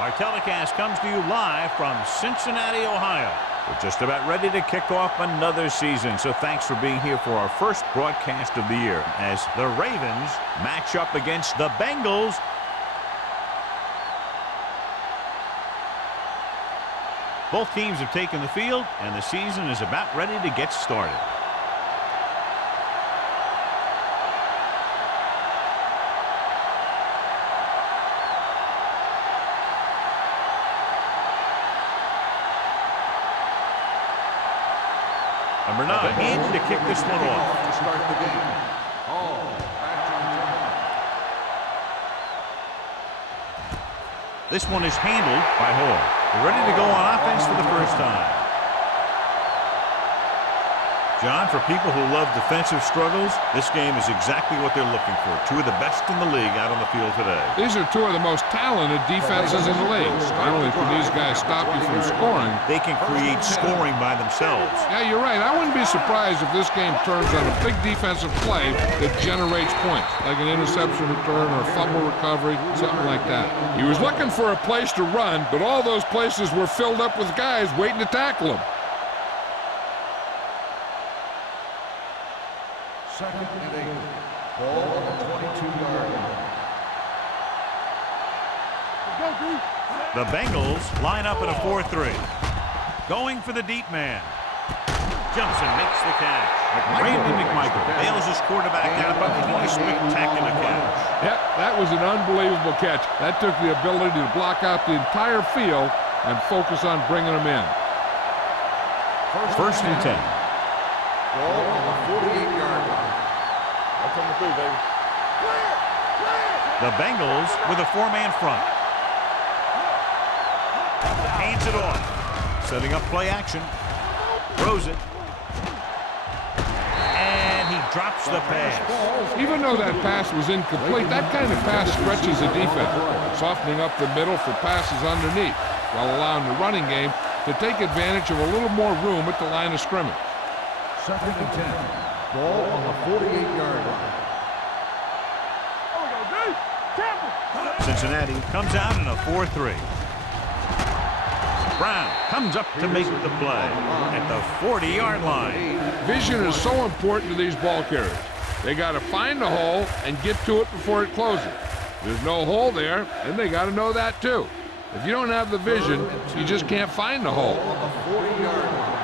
Our telecast comes to you live from Cincinnati, Ohio. We're just about ready to kick off another season, so thanks for being here for our first broadcast of the year as the Ravens match up against the Bengals. Both teams have taken the field, and the season is about ready to get started. Number 9 in to kick this one off. To start the game. This one is handled by Hall. They're ready to go on offense for the first time. John, for people who love defensive struggles, this game is exactly what they're looking for. Two of the best in the league out on the field today. These are two of the most talented defenses in the league. Not only can these guys stop you from scoring, they can create scoring by themselves. Yeah, you're right. I wouldn't be surprised if this game turns on a big defensive play that generates points, like an interception return or a fumble recovery, something like that. He was looking for a place to run, but all those places were filled up with guys waiting to tackle him. Second and 8. Ball on the 22-yard line. The Bengals line up in a 4-3. Going for the deep man. Jumps and makes the catch. Randy McMichael bails his quarterback out by making a spectacular catch. Yep, that was an unbelievable catch. That took the ability to block out the entire field and focus on bringing them in. First and 10. Ball on the 48-yard line. That's on the 3, baby. The Bengals with a 4-man front. Hands it off. Setting up play action. Throws it. And he drops the pass. Even though that pass was incomplete, that kind of pass stretches a defense, softening up the middle for passes underneath, while allowing the running game to take advantage of a little more room at the line of scrimmage. Second and 10. Ball on the 48-yard line. Cincinnati comes out in a 4-3. Brown comes up to make the play at the 40-yard line. Vision is so important to these ball carriers. They got to find the hole and get to it before it closes. There's no hole there, and they got to know that too. If you don't have the vision, you just can't find the hole. On the 40-yard line.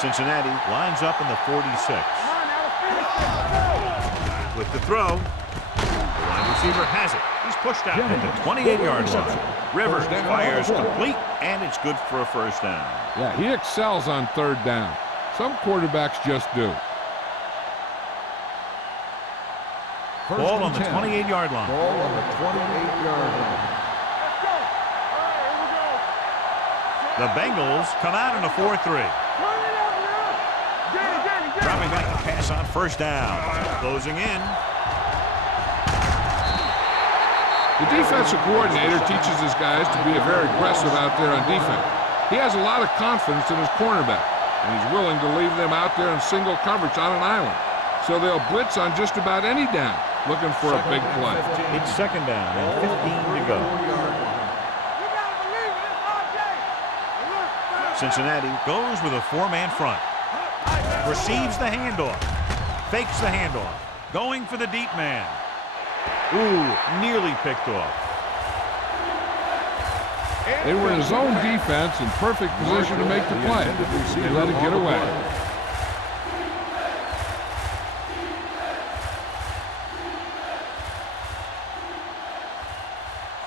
Cincinnati lines up in the 46. With the throw, the wide receiver has it. He's pushed out at the 28-yard line. Rivers fires complete, and it's good for a first down. Yeah, he excels on third down. Some quarterbacks just do. Ball on the 28-yard line. Ball on the 28-yard line. The Bengals come out in a 4-3. Dropping back to pass on first down. Closing in. The defensive coordinator teaches his guys to be very aggressive out there on defense. He has a lot of confidence in his cornerback, and he's willing to leave them out there in single coverage on an island. So they'll blitz on just about any down, looking for a big play. It's second down and 15 to go. Cincinnati goes with a 4-man front. Receives the handoff. Fakes the handoff. Going for the deep man. Ooh, nearly picked off. They were in zone defense in perfect position to make the play. They let it get away.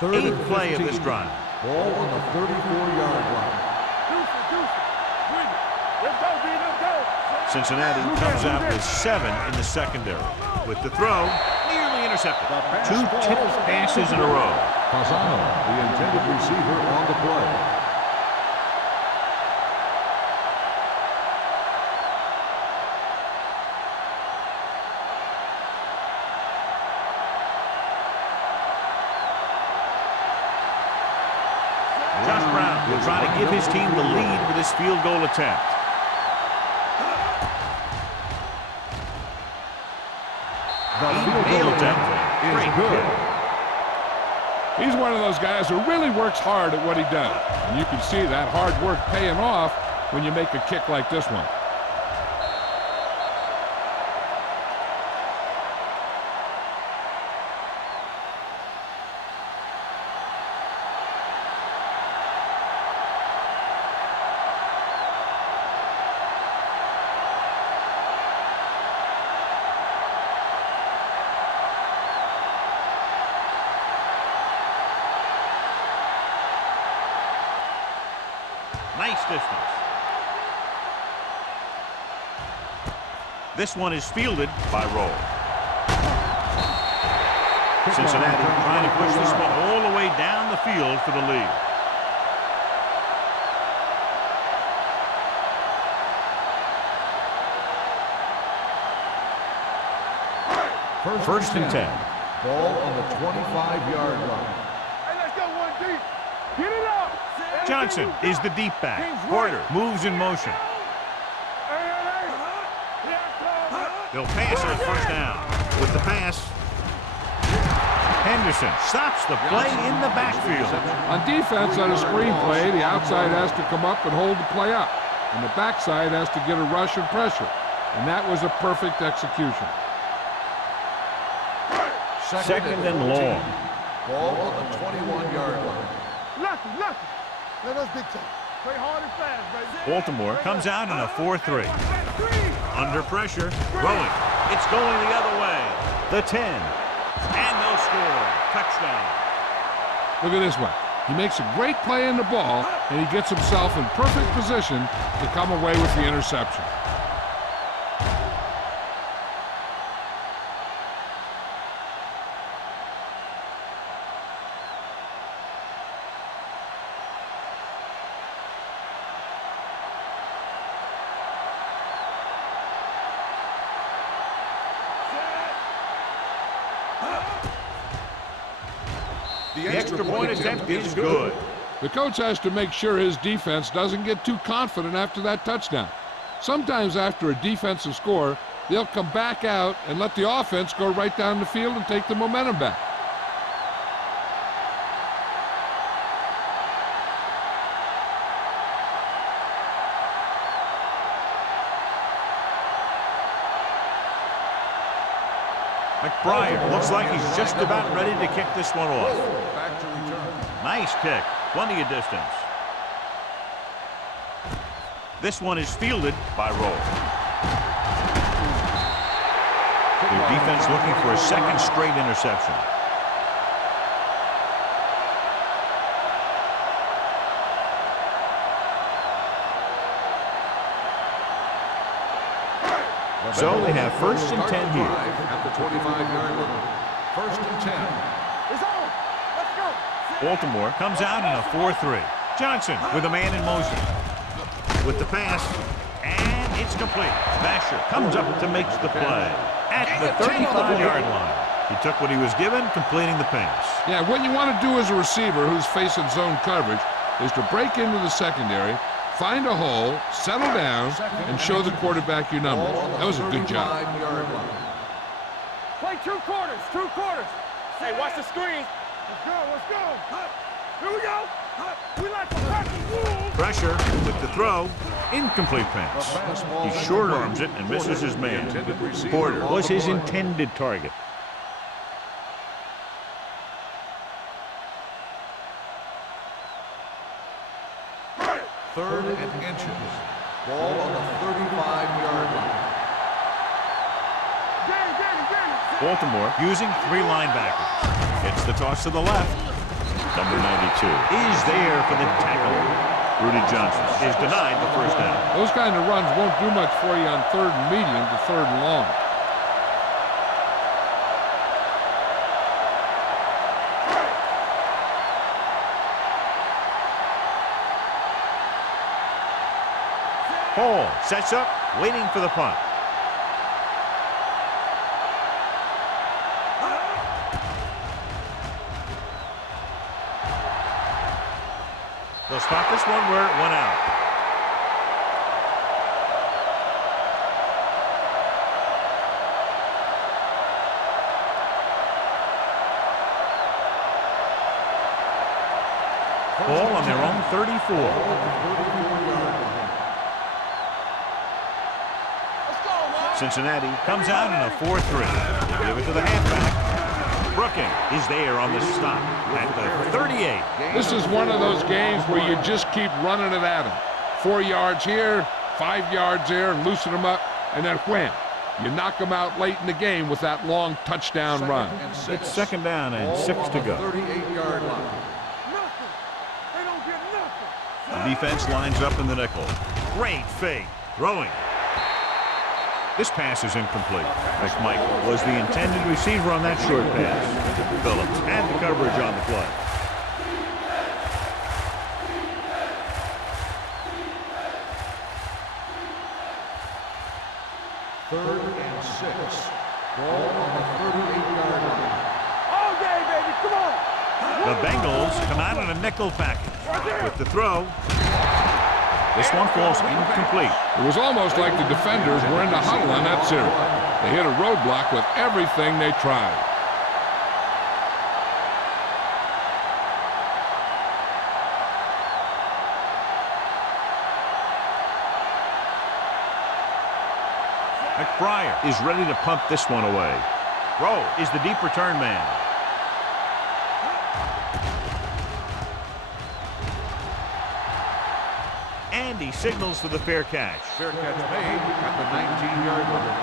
Eighth play of this drive. Ball on the 34-yard line. Cincinnati comes out with 7 in the secondary. With the throw, nearly intercepted. 2 tipped passes in a row. Fasano, the intended receiver on the play. Josh Brown will try to give his team the lead with this field goal attempt. He nailed that. Great kick. He's one of those guys who really works hard at what he does. And you can see that hard work paying off when you make a kick like this one. Nice distance. This one is fielded by Roll. Cincinnati trying to push this one all the way down the field for the lead. First and 10. Ball on the 25-yard line. Hey, let's go one deep. Get it up. Johnson is the deep back. Porter moves in motion. They'll pass on first down. With the pass, Henderson stops the play in the backfield. On defense, on a screen play, the outside has to come up and hold the play up. And the backside has to get a rush and pressure. And that was a perfect execution. Second and long. Ball on the 21-yard line. Lucky. Let us big time. Play hard and fast, baby. Baltimore comes out in a 4-3. Under pressure, throwing. It's going the other way. The 10. And they'll score. Touchdown. Look at this one. He makes a great play in the ball, and he gets himself in perfect position to come away with the interception. The extra point attempt is good. The coach has to make sure his defense doesn't get too confident after that touchdown. Sometimes after a defensive score, they'll come back out and let the offense go right down the field and take the momentum back. McBride looks like he's just about ready to kick this one off. Back to return. Nice kick. Plenty of distance. This one is fielded by Roll. Their defense looking for a second straight interception. So they have first and 10 here. At the 25-yard line. First and 10. It's on. Let's go. Baltimore comes out in a 4-3. Johnson with a man in motion. With the pass, and it's complete. Basher comes up to make the play at the 35-yard line. He took what he was given, completing the pass. Yeah, what you want to do as a receiver who's facing zone coverage is to break into the secondary, find a hole, settle down, and show the quarterback your numbers. That was a good job. Play two quarters. Hey, watch the screen. Let's go. Here we go. We like to pack the wolves. Pressure with the throw. Incomplete pass. He short arms it and misses his man. Porter was his intended target. Third and inches. Ball on the 35-yard line. Baltimore using three linebackers. It's the toss to the left. Number 92 is there for the tackle. Rudy Johnson is denied the first down. Those kind of runs won't do much for you on third and medium to third and long. Hall sets up, waiting for the punt. They'll spot this one where it went out. their own 34. Cincinnati comes out in a 4-3. Give it to the halfback. Brooking is there on the stop at the 38. This is one of those games where you just keep running it at them. 4 yards here, 5 yards there, and loosen them up, and then wham. You knock them out late in the game with that long touchdown run. It's second down and 6 to go. 38-yard line. They don't get nothing. The defense lines up in the nickel. Great fake. Throwing. This pass is incomplete. McMichael was the intended receiver on that short pass. Phillips had the coverage on the play. Third and 6. Ball on the 38-yard line. All day, baby. Come on. The Bengals come out in a nickel package. With the throw. This one falls incomplete. It was almost like the defenders were in the huddle on that series. They hit a roadblock with everything they tried. McBriar is ready to punt this one away. Rowe is the deep return man. And he signals for the fair catch. Fair catch made at the 19-yard line.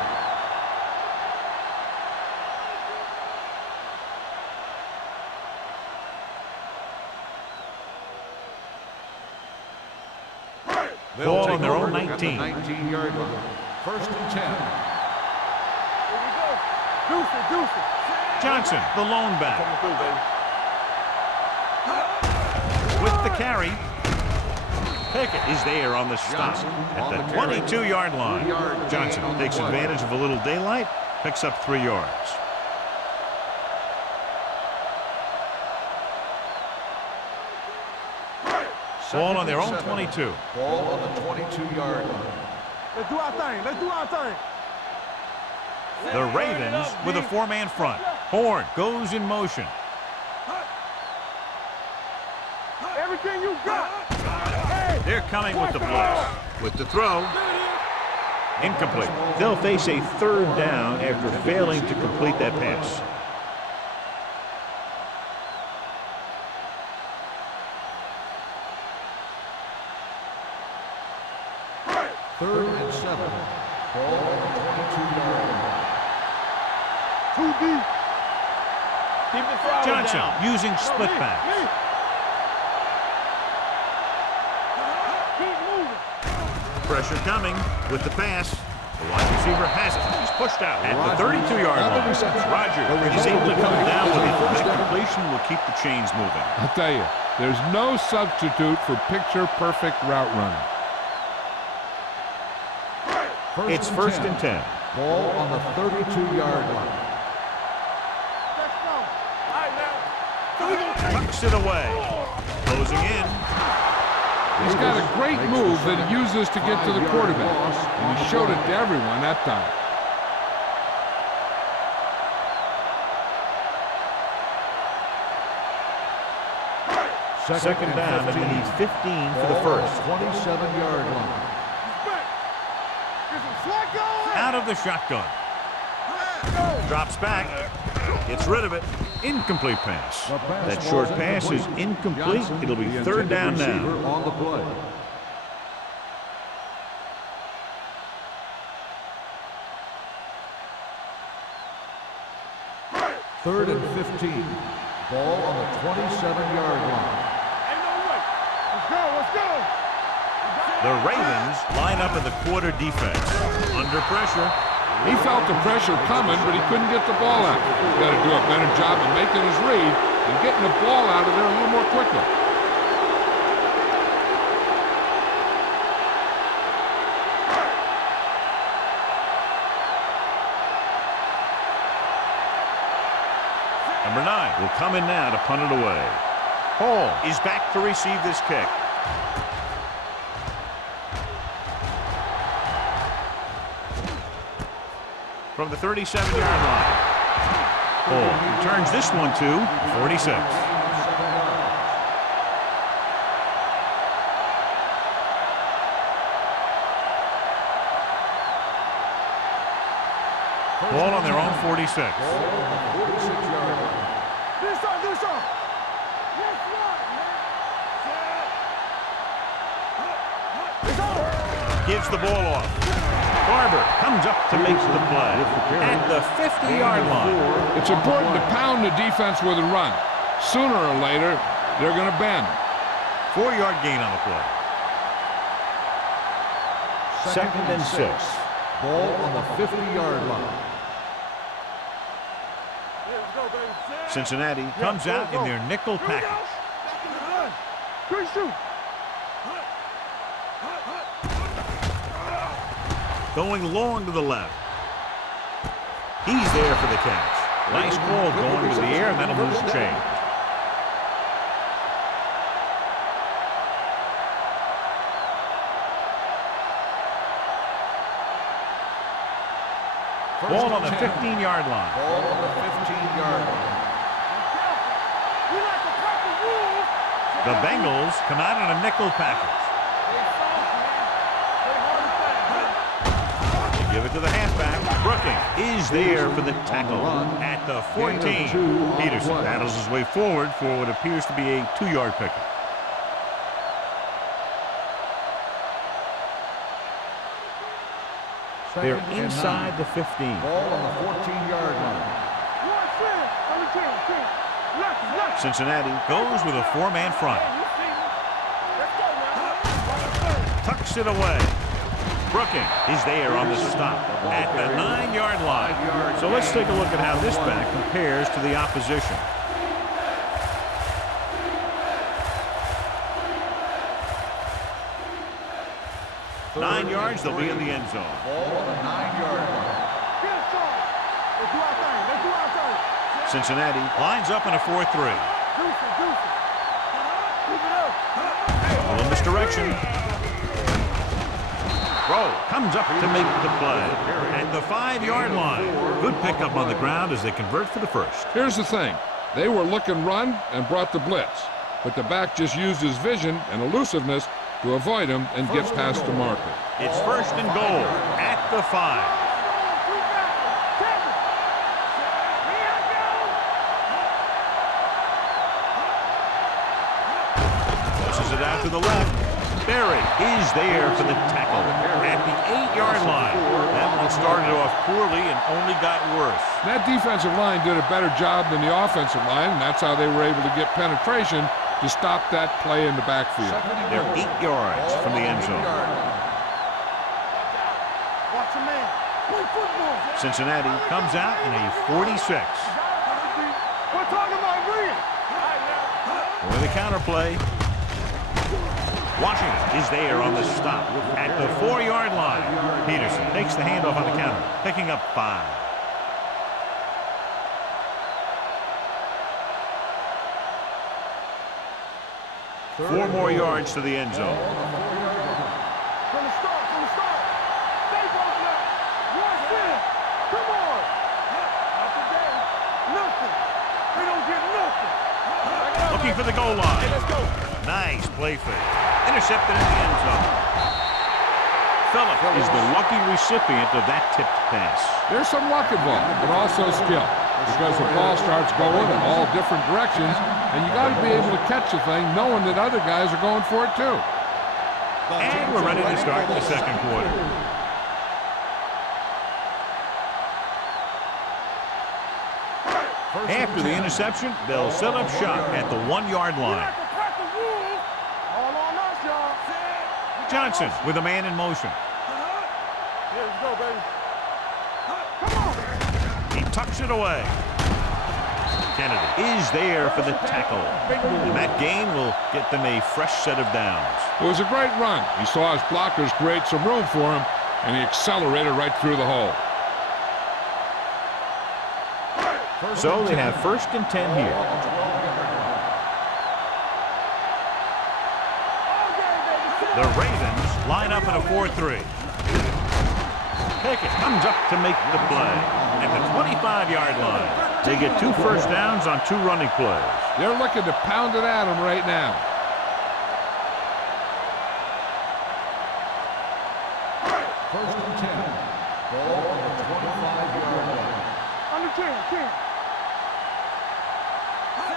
Ball on their own 19. At the 19-yard line. First and 10. Here we go. Deuce it. Johnson, the lone back. With the carry. Pickett is there on the stop at the 22-yard line. Johnson takes advantage of a little daylight, picks up 3 yards. Ball on their own 22. Ball on the 22-yard line. Let's do our thing. Let's do our thing. The Ravens with a 4-man front. Horn goes in motion. Everything you got. They're coming with the blitz. With the throw. Incomplete. They'll face a third down after failing to complete that pass. Third and 7. Ball on the 22-yard line. Too deep. Keep the throttle Johnson down. using split backs. Keep moving. Pressure coming with the pass. The wide receiver has it. He's pushed out at the 32-yard line. Rogers is able to come down with it. That completion will keep the chains moving. I'll tell you, there's no substitute for picture-perfect route running. It's first and 10. Ball on the 32-yard line. Let's go. All right, now. So we gonna take Tucks it away. Closing in. He's got a great move that he uses to get to the quarterback, and he showed it to everyone that time. Second down, and they need 15 for the first. 27-yard line. Get some slack going. Out of the shotgun. Drops back. Gets rid of it. Incomplete pass. That short pass is incomplete. It'll be third down now. On the play. Third and 15. Ball on the 27-yard line. Ain't no way. Let's go. Let's go. The Ravens line up in the quarter defense. Under pressure. He felt the pressure coming, but he couldn't get the ball out. He's got to do a better job of making his read and getting the ball out of there a little more quickly. Number 9 will come in now to punt it away. Hall is back to receive this kick. From the 37-yard line. Hall returns this one to 46. Ball on their own 46. Ball on the 46-yard line. Do something. Gives the ball off. Barber comes up to make the play at the 50-yard line. It's important to pound the defense with a run. Sooner or later, they're going to bend. 4-yard gain on the play. Second and 6. Ball on the 50-yard line. Cincinnati comes out in their nickel package. Good shoot. Going long to the left. He's there for the catch. Nice ball going to the air, and that'll lose the change. Ball on the 15-yard line. Ball on the 15-yard line. The Bengals come out in a nickel package. They give it to the halfback. Brooking is there for the tackle at the 14. Peterson battles his way forward for what appears to be a 2-yard pickup. They're inside the 15. Ball on the 14-yard line. Cincinnati goes with a 4-man front. Tucks it away. Brooking is there on the stop at the 9-yard line. So let's take a look at how this back compares to the opposition. Nine yards, they'll be in the end zone. Ball on the 9-yard line. Cincinnati lines up in a 4-3. A little misdirection. Rowe comes up to make the play at the 5-yard line. Good pickup on the ground as they convert for the first. Here's the thing. They were looking run and brought the blitz. But the back just used his vision and elusiveness to avoid him and get past the marker. It's first and goal at the 5. Pushes it out to the left. Berry is there for the tackle at the 8-yard line. That one started off poorly and only got worse. That defensive line did a better job than the offensive line, and that's how they were able to get penetration to stop that play in the backfield. They're 8 yards from the end zone. Watch a man. Play football. Cincinnati comes out in a 46. We're talking about green. With a counter play. Washington is there on the stop at the 4-yard line. Peterson takes the handoff on the counter, picking up 5. Four more yards to the end zone. From the start. Stay broken up. Watch this. Come on. Not today. Nothing. We don't get nothing. Looking for the goal line. Hey, let's go. Nice play fake. Intercepted in the end zone. Phillip is the lucky recipient of that tipped pass. There's some luck involved, but also skill. Because the ball starts going in all different directions, and you got to be able to catch the thing knowing that other guys are going for it too. And we're ready to start the second quarter. After the interception, they'll set up shop at the 1-yard line. All on us, y'all. Johnson with a man in motion. Here we go, baby. Come on. He tucks it away. Kennedy is there for the tackle. And that gain will get them a fresh set of downs. It was a great run. He saw his blockers create some room for him, and he accelerated right through the hole. So they have first and 10 here. The Ravens line up in a 4-3. Pickett comes up to make the play at the 25-yard line. They get 2 first downs on 2 running plays. They're looking to pound it at him right now. First and 10. Ball on the 25-yard line.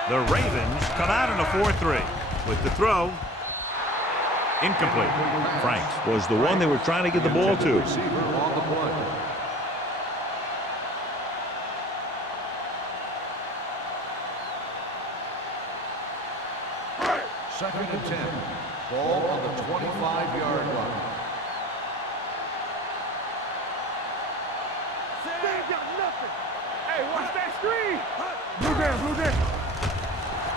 The Ravens come out in a 4-3 with the throw. Incomplete. Franks was the one they were trying to get the ball to. Receiver on the play. Second and 10. Ball on the 25-yard line. They got nothing. Hey, watch that screen. Blue down, blue down.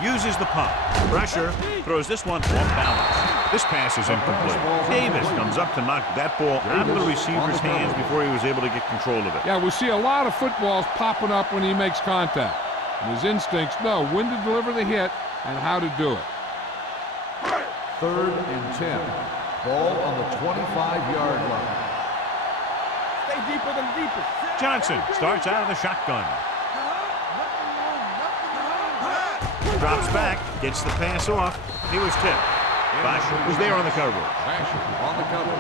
Uses the pump. Pressure. Throws this one off balance. This pass is incomplete. Davis comes up to knock that ball out of the receiver's hands before he was able to get control of it. Yeah, we see a lot of footballs popping up when he makes contact. And his instincts know when to deliver the hit and how to do it. Third and 10. Ball on the 25-yard line. Stay deeper than deepest. Johnson starts out of the shotgun. Drops back, gets the pass off. He was tipped. Basher was there on the coverage. Basher on the coverage.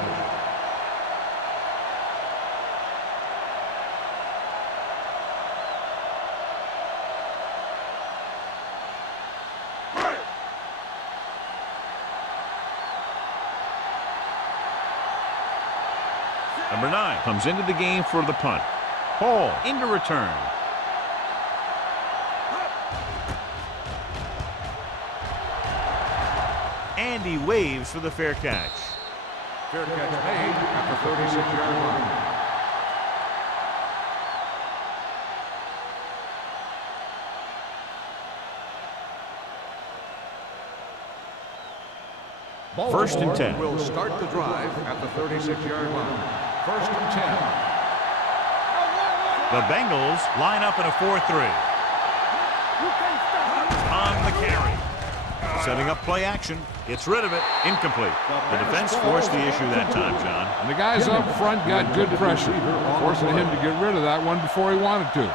Number 9 comes into the game for the punt. Hall into return. And he waves for the fair catch. Fair catch made at the 36-yard line. First and 10. Will start the drive at the 36-yard line. First and 10. The Bengals line up in a 4-3. On the carry. Setting up play action. Gets rid of it. Incomplete. The defense forced the issue that time, John. And the guys up front got good pressure, forcing him to get rid of that one before he wanted to.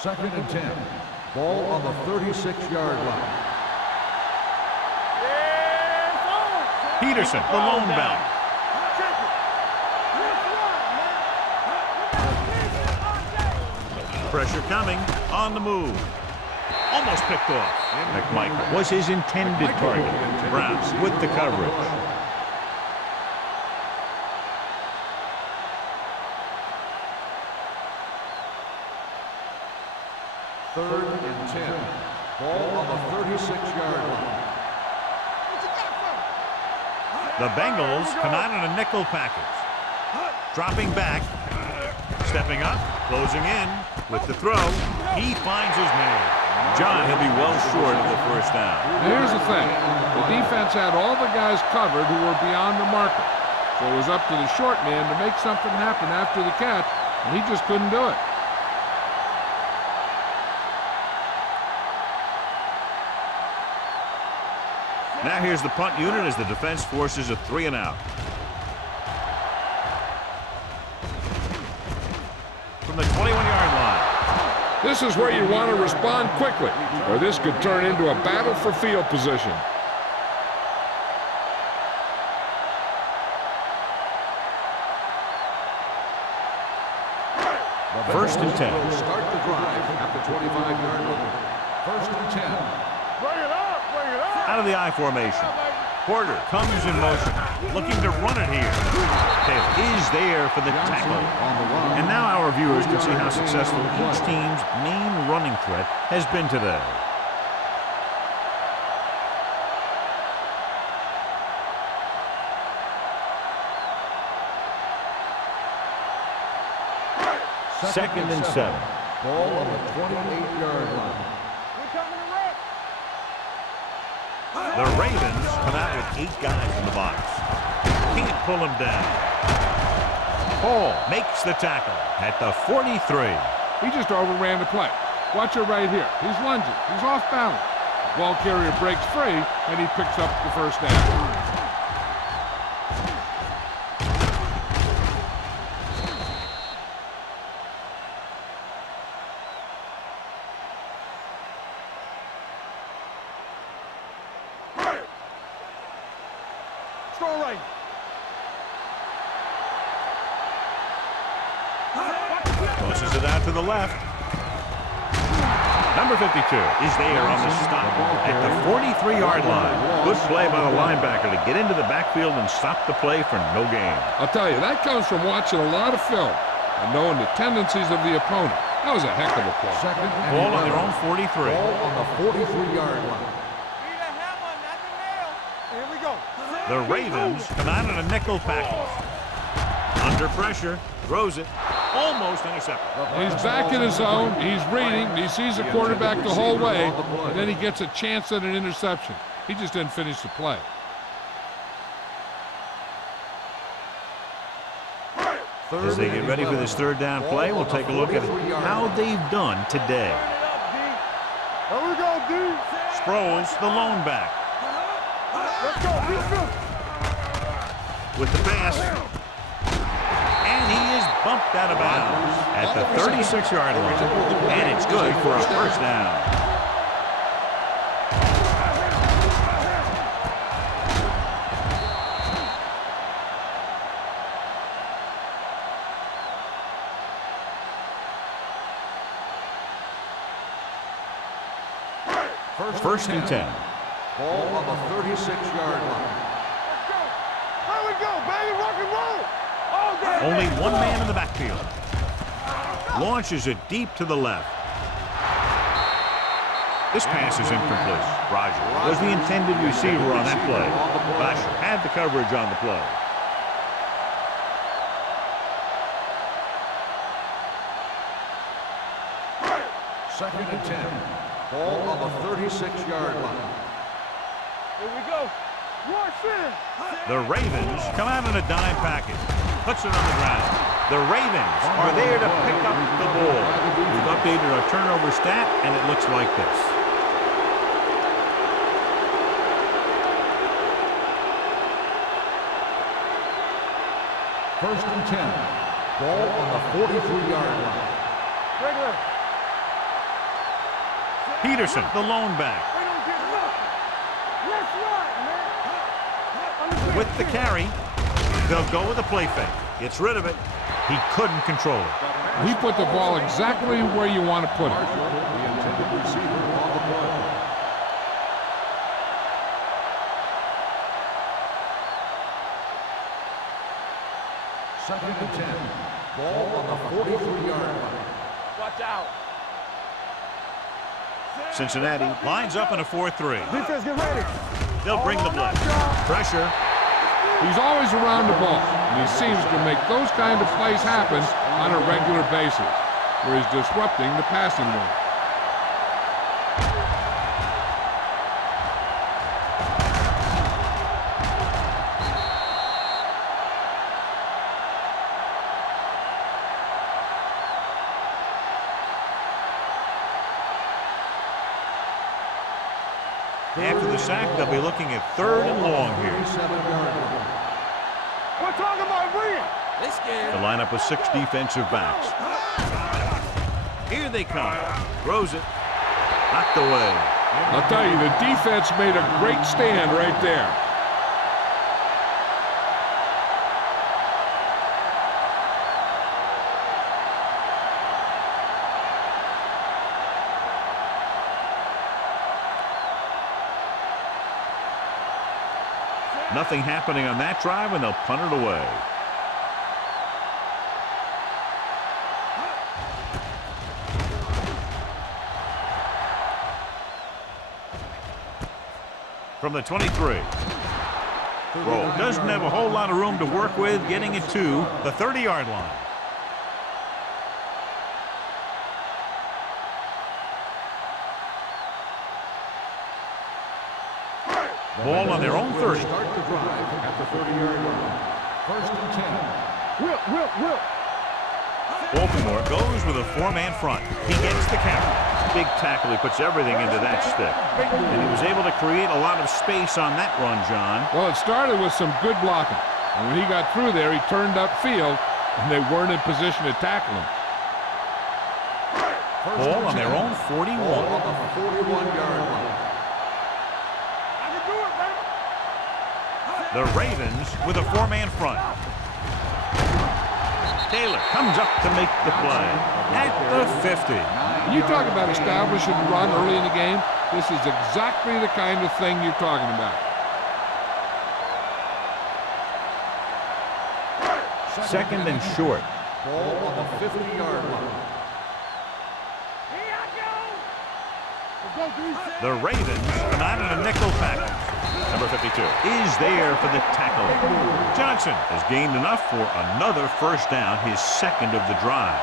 Second and 10. Ball on the 36-yard line. Peterson, the lone back. Pressure coming, on the move. Almost picked off. McMichael was his intended target. Browns with the coverage. Third and 10. Ball on the 36-yard line. The Bengals come out in a nickel package. Dropping back. Stepping up. Closing in. With the throw. He finds his man. John, he'll be well short of the first down. Now here's the thing. The defense had all the guys covered who were beyond the marker. So it was up to the short man to make something happen after the catch, and he just couldn't do it. Now here's the punt unit as the defense forces a 3-and-out. From the 21-yard line. This is where you want to respond quickly, or this could turn into a battle for field position. First and 10. Will start the drive at the 25-yard line. First and 10. Bring it up, bring it up. Out of the I formation. Porter comes in motion, looking to run it here. Taylor is there for the tackle. On the run. And now our viewers can see how successful each team's main running threat has been today. Second and 7. Ball on the 28-yard line. We're coming to wreck. The Ravens come out with 8 guys in the box. Can't pull him down. Hall makes the tackle at the 43. He just overran the play. Watch it right here. He's lunging. He's off balance. The ball carrier breaks free, and he picks up the first down. Tosses it out to the left. Number 52 is there on the stop at the 43-yard line. Good play by the linebacker to get into the backfield and stop the play for no gain. I'll tell you, that comes from watching a lot of film and knowing the tendencies of the opponent. That was a heck of a play. Second and Ball on their 11. own 43. Ball on the 43-yard line. Need a hammer, not the nail. Here we go. The Ravens come out in a nickel package. Under pressure, throws it, almost intercepted. He's back in his zone. He's reading. He sees the quarterback the whole way, and then he gets a chance at an interception. He just didn't finish the play. As they get ready for this third down play, we'll take a look at how they've done today. Here we go, D. Sproles, the lone back, Let's go. with the pass. And he is bumped out of bounds at the 36-yard line. And it's good for a first down. First and 10. Ball on the 36-yard line. Here we go, baby. Rock and roll. All day. Only one man in the backfield. Launches it deep to the left. This pass is incomplete. Roger was the intended receiver on that play. Basher had the coverage on the play. Second and 10. Ball on the 36-yard line. Here we go. Rush in. The Ravens come out in a dime package. Puts it on the ground. The Ravens are there to pick up the ball. We've updated our turnover stat, and it looks like this. First and 10. Ball on the 43-yard line. Regular. Peterson, the lone back, We don't get nothing. Let's ride, man. with the carry. They'll go with a play fake. Gets rid of it. He couldn't control it. He put the ball exactly where you want to put it. The intended receiver on the play. Second and 10. Ball on the 43-yard line. Watch out. Cincinnati lines up in a 4-3. Defense, get ready. They'll bring the blitz. Pressure. He's always around the ball, and he seems to make those kind of plays happen on a regular basis, where he's disrupting the passing game. After the sack, they'll be looking at third and long here. 37-yard line. We're talking about win. The lineup with 6 defensive backs. Here they come. Throws it. Knocked away. I'll tell you, the defense made a great stand right there. Nothing happening on that drive, and they'll punt it away. From the 23. Roll doesn't have a whole lot of room to work with, getting it to the 30-yard line. Ball on their own 30. Start the drive at the 30-yard line. First and 10. Whip. Baltimore goes with a 4-man front. He gets the carry. Big tackle. He puts everything into that stick. And he was able to create a lot of space on that run, John. Well, it started with some good blocking. And when he got through there, he turned upfield, and they weren't in position to tackle him. Ball on their own 41. Ball on the 41-yard line. I can do it, baby. The Ravens with a 4-man front. Taylor comes up to make the play at the 50. When you talk about establishing the run early in the game, this is exactly the kind of thing you're talking about. Second and short. Ball on the 50-yard line. The Ravens come out in a nickel package. Number 52 is there for the tackle. Johnson has gained enough for another first down, his second of the drive.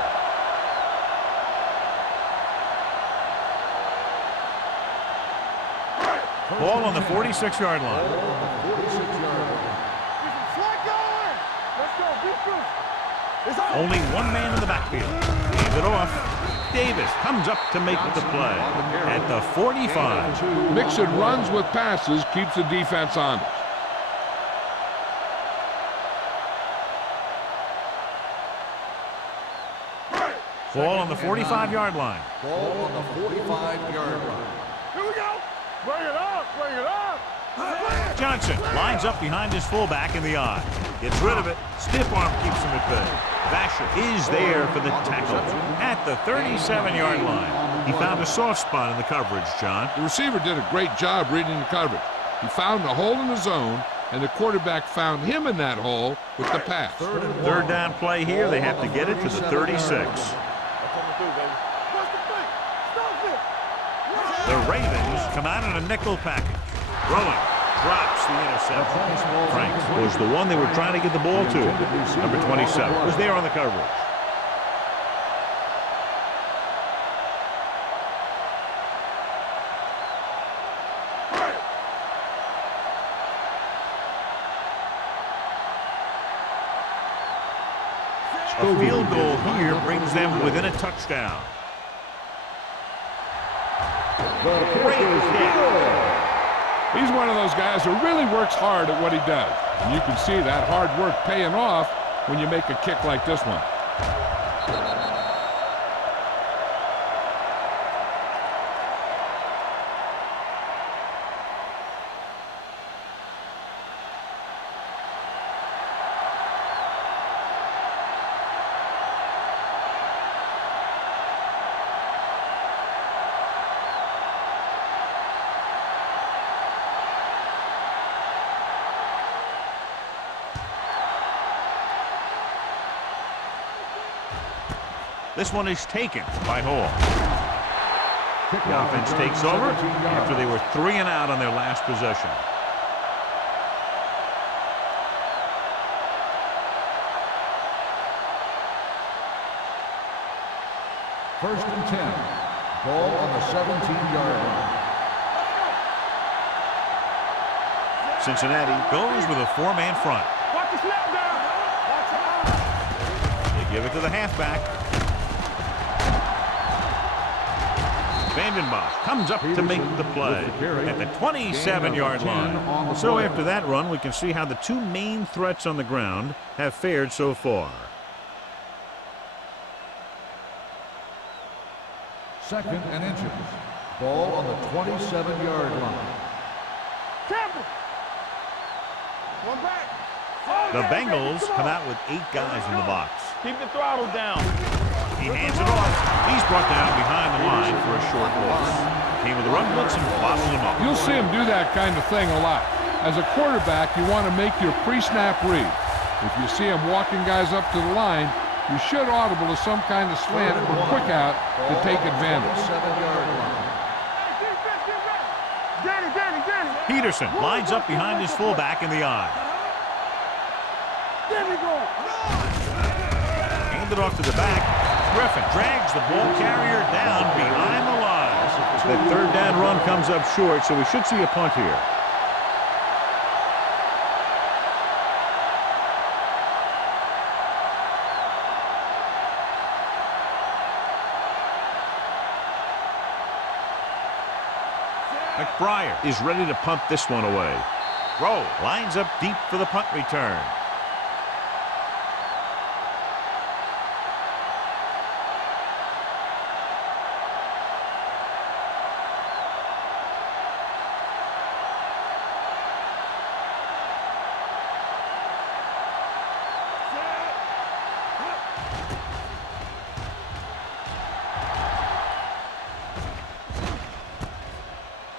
Ball on the 46-yard line. Only one man in the backfield. Hands it off. Davis comes up to make the play at the 45. Mixing runs with passes keeps the defense honest. Ball on the 45-yard line. Ball on the 45-yard line. Here we go. Bring it up. Bring it up. Johnson lines up behind his fullback in the I. Gets rid of it. Stiff arm keeps him at bay. Vasher is there for the tackle at the 37-yard line. He found a soft spot in the coverage, John. The receiver did a great job reading the coverage. He found a hole in the zone, and the quarterback found him in that hole with the pass. Third down play here. They have to get it to the 36. The Ravens come out in a nickel package. Rolling. Drops the interception. Franks was the one they were trying to get the ball to. Number 27 was there on the coverage. A field goal here brings them within a touchdown. Great hit. He's one of those guys who really works hard at what he does. And you can see that hard work paying off when you make a kick like this one. This one is taken by Hall. The offense takes over after they were 3 and out on their last possession. First and 10. Ball on the 17-yard line. Cincinnati goes with a 4-man front. Watch the snap down. They give it to the halfback. Vandenbach comes up to make the play at the 27-yard line. So after that run, we can see how the two main threats on the ground have fared so far. Second and inches. Ball on the 27-yard line. Campbell. One back. The Bengals come out with 8 guys in the box. Keep the throttle down. He hands it off. He's brought down behind the line for a short loss. Came with a run blitz and bottled him up. You'll see him do that kind of thing a lot. As a quarterback, you want to make your pre-snap read. If you see him walking guys up to the line, you should audible to some kind of slant or quick out to take advantage. Peterson lines up behind his fullback in the I. There we go. Handed off to the back. Griffin drags the ball carrier down behind the line. That third down run comes up short, so we should see a punt here. McBriar is ready to punt this one away. Rowe lines up deep for the punt return.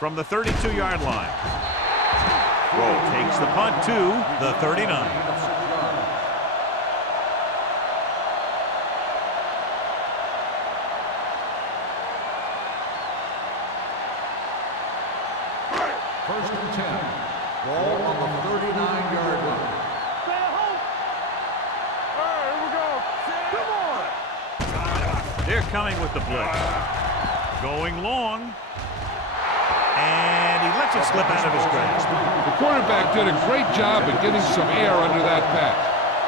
from the 32-yard line. Rowe takes the punt to the 39. First and 10. Ball on the 39-yard line. Stay at home. All right, here we go. Come on. They're coming with the blitz. Going long. And he lets it slip out of his grasp. The quarterback did a great job of getting some air under that pass,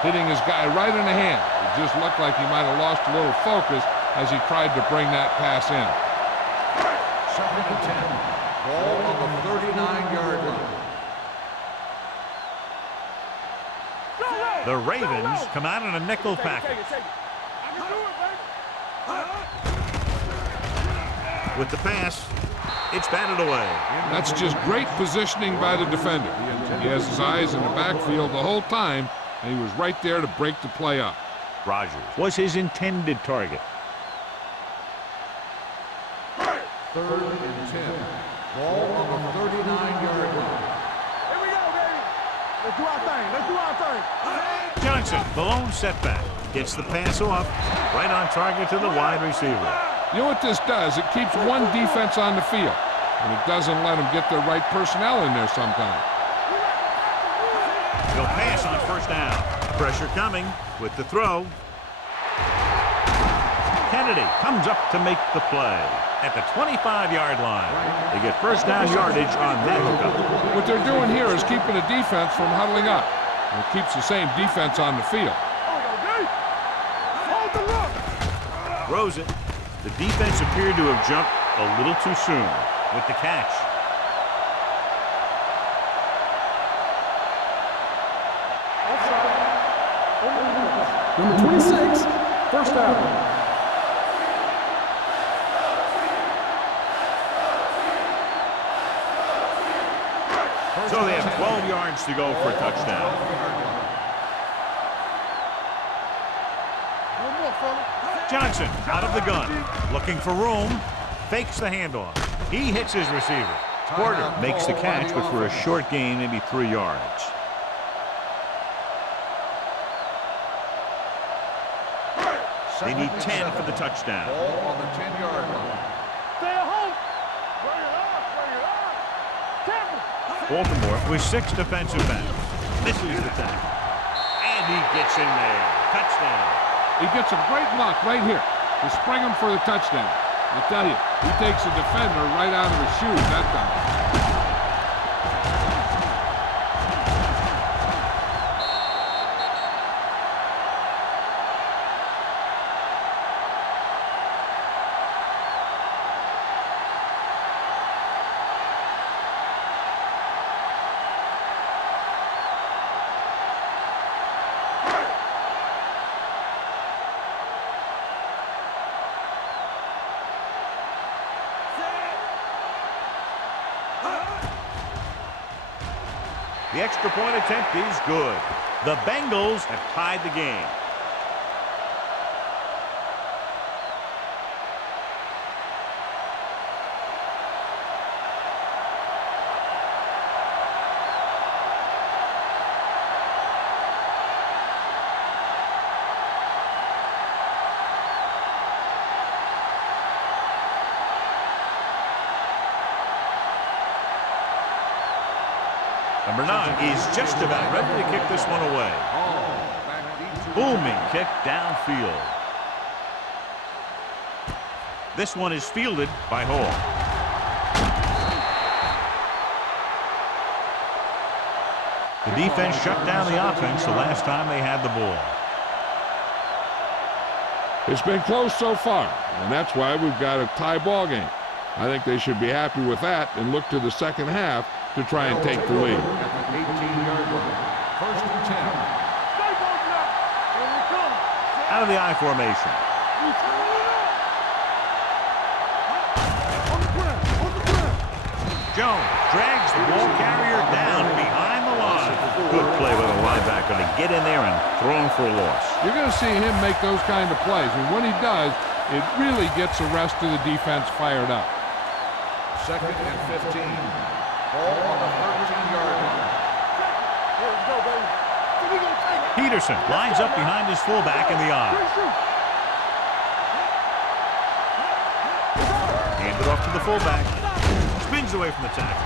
hitting his guy right in the hand. It just looked like he might have lost a little focus as he tried to bring that pass in. Second and 10. Ball on the 39-yard line. The Ravens come out in a nickel package. With the pass, it's batted away. That's just great positioning by the defender. He has his eyes in the backfield the whole time, and he was right there to break the play up. Rogers was his intended target. Third and 10. Ball on the 39-yard line. Here we go, baby. Let's do our thing. Let's do our thing. Johnson, the lone setback, gets the pass off, right on target to the wide receiver. You know what this does? It keeps one defense on the field, and it doesn't let them get the right personnel in there sometimes. He'll pass on first down. Pressure coming with the throw. Kennedy comes up to make the play at the 25-yard line. They get first down yardage on that hookup. What they're doing here is keeping the defense from huddling up. And it keeps the same defense on the field. Hold the look. Throws it. The defense appeared to have jumped a little too soon with the catch. Number 26, first down. So they have 12 yards to go for a touchdown. One more, fella. Johnson out of the gun, looking for room, fakes the handoff. He hits his receiver. Porter makes the catch, but for a short gain, maybe 3 yards. They need 10 for the touchdown. Ball on the 10-yard line. Stay at home. Bring it up. Bring it up. Careful. Baltimore with 6 defensive backs. Misses the tackle. And he gets in there. Touchdown. He gets a great block right here to spring him for the touchdown. I tell you, he takes the defender right out of his shoes that time. The extra point attempt is good. The Bengals have tied the game. Number 9 is just about ready to kick this one away. Booming kick downfield. This one is fielded by Hall. The defense shut down the offense the last time they had the ball. It's been close so far, and that's why we've got a tie ball game. I think they should be happy with that and look to the second half to try and take the lead. 18-yard line. First and 10. Stay close now. Here we come. Out of the I formation. On the ground. On the ground. Jones drags the ball carrier down behind the line. Good play by the linebacker to get in there and throw him for a loss. You're going to see him make those kind of plays, and when he does, it really gets the rest of the defense fired up. Second and 15. Ball on the 13-yard line. Here we go, baby. We gonna take it. Peterson lines up behind his fullback in the eye. Hands it off to the fullback. Spins away from the tackle.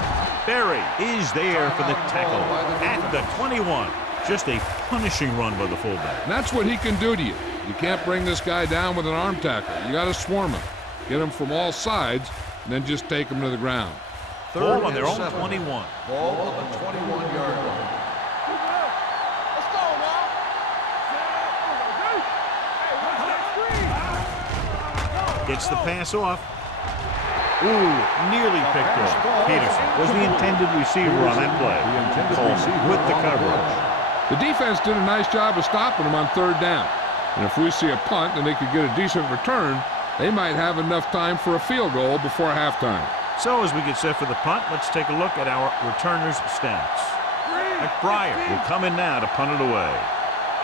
Berry is there for the tackle at the 21. Just a punishing run by the fullback. And that's what he can do to you. You can't bring this guy down with an arm tackle. You got to swarm him. Get him from all sides, and then just take him to the ground. Ball on their own 21. Ball on the 21-yard line. Let's go now. Gets the pass off. Ooh, nearly picked off. Peterson was the intended receiver on that play. Coleman with the coverage. The defense did a nice job of stopping him on third down. And if we see a punt and they could get a decent return, they might have enough time for a field goal before halftime. So as we get set for the punt, let's take a look at our returners' stats. McBride will come in now to punt it away.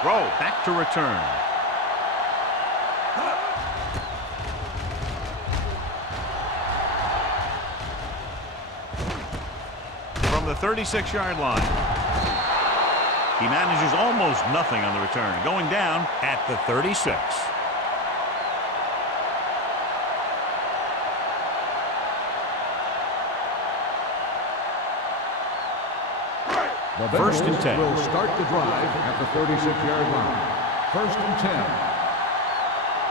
Rowe back to return. From the 36-yard line. He manages almost nothing on the return, going down at the 36. The First and Bengals 10. will start the drive at the 36-yard line. First and 10.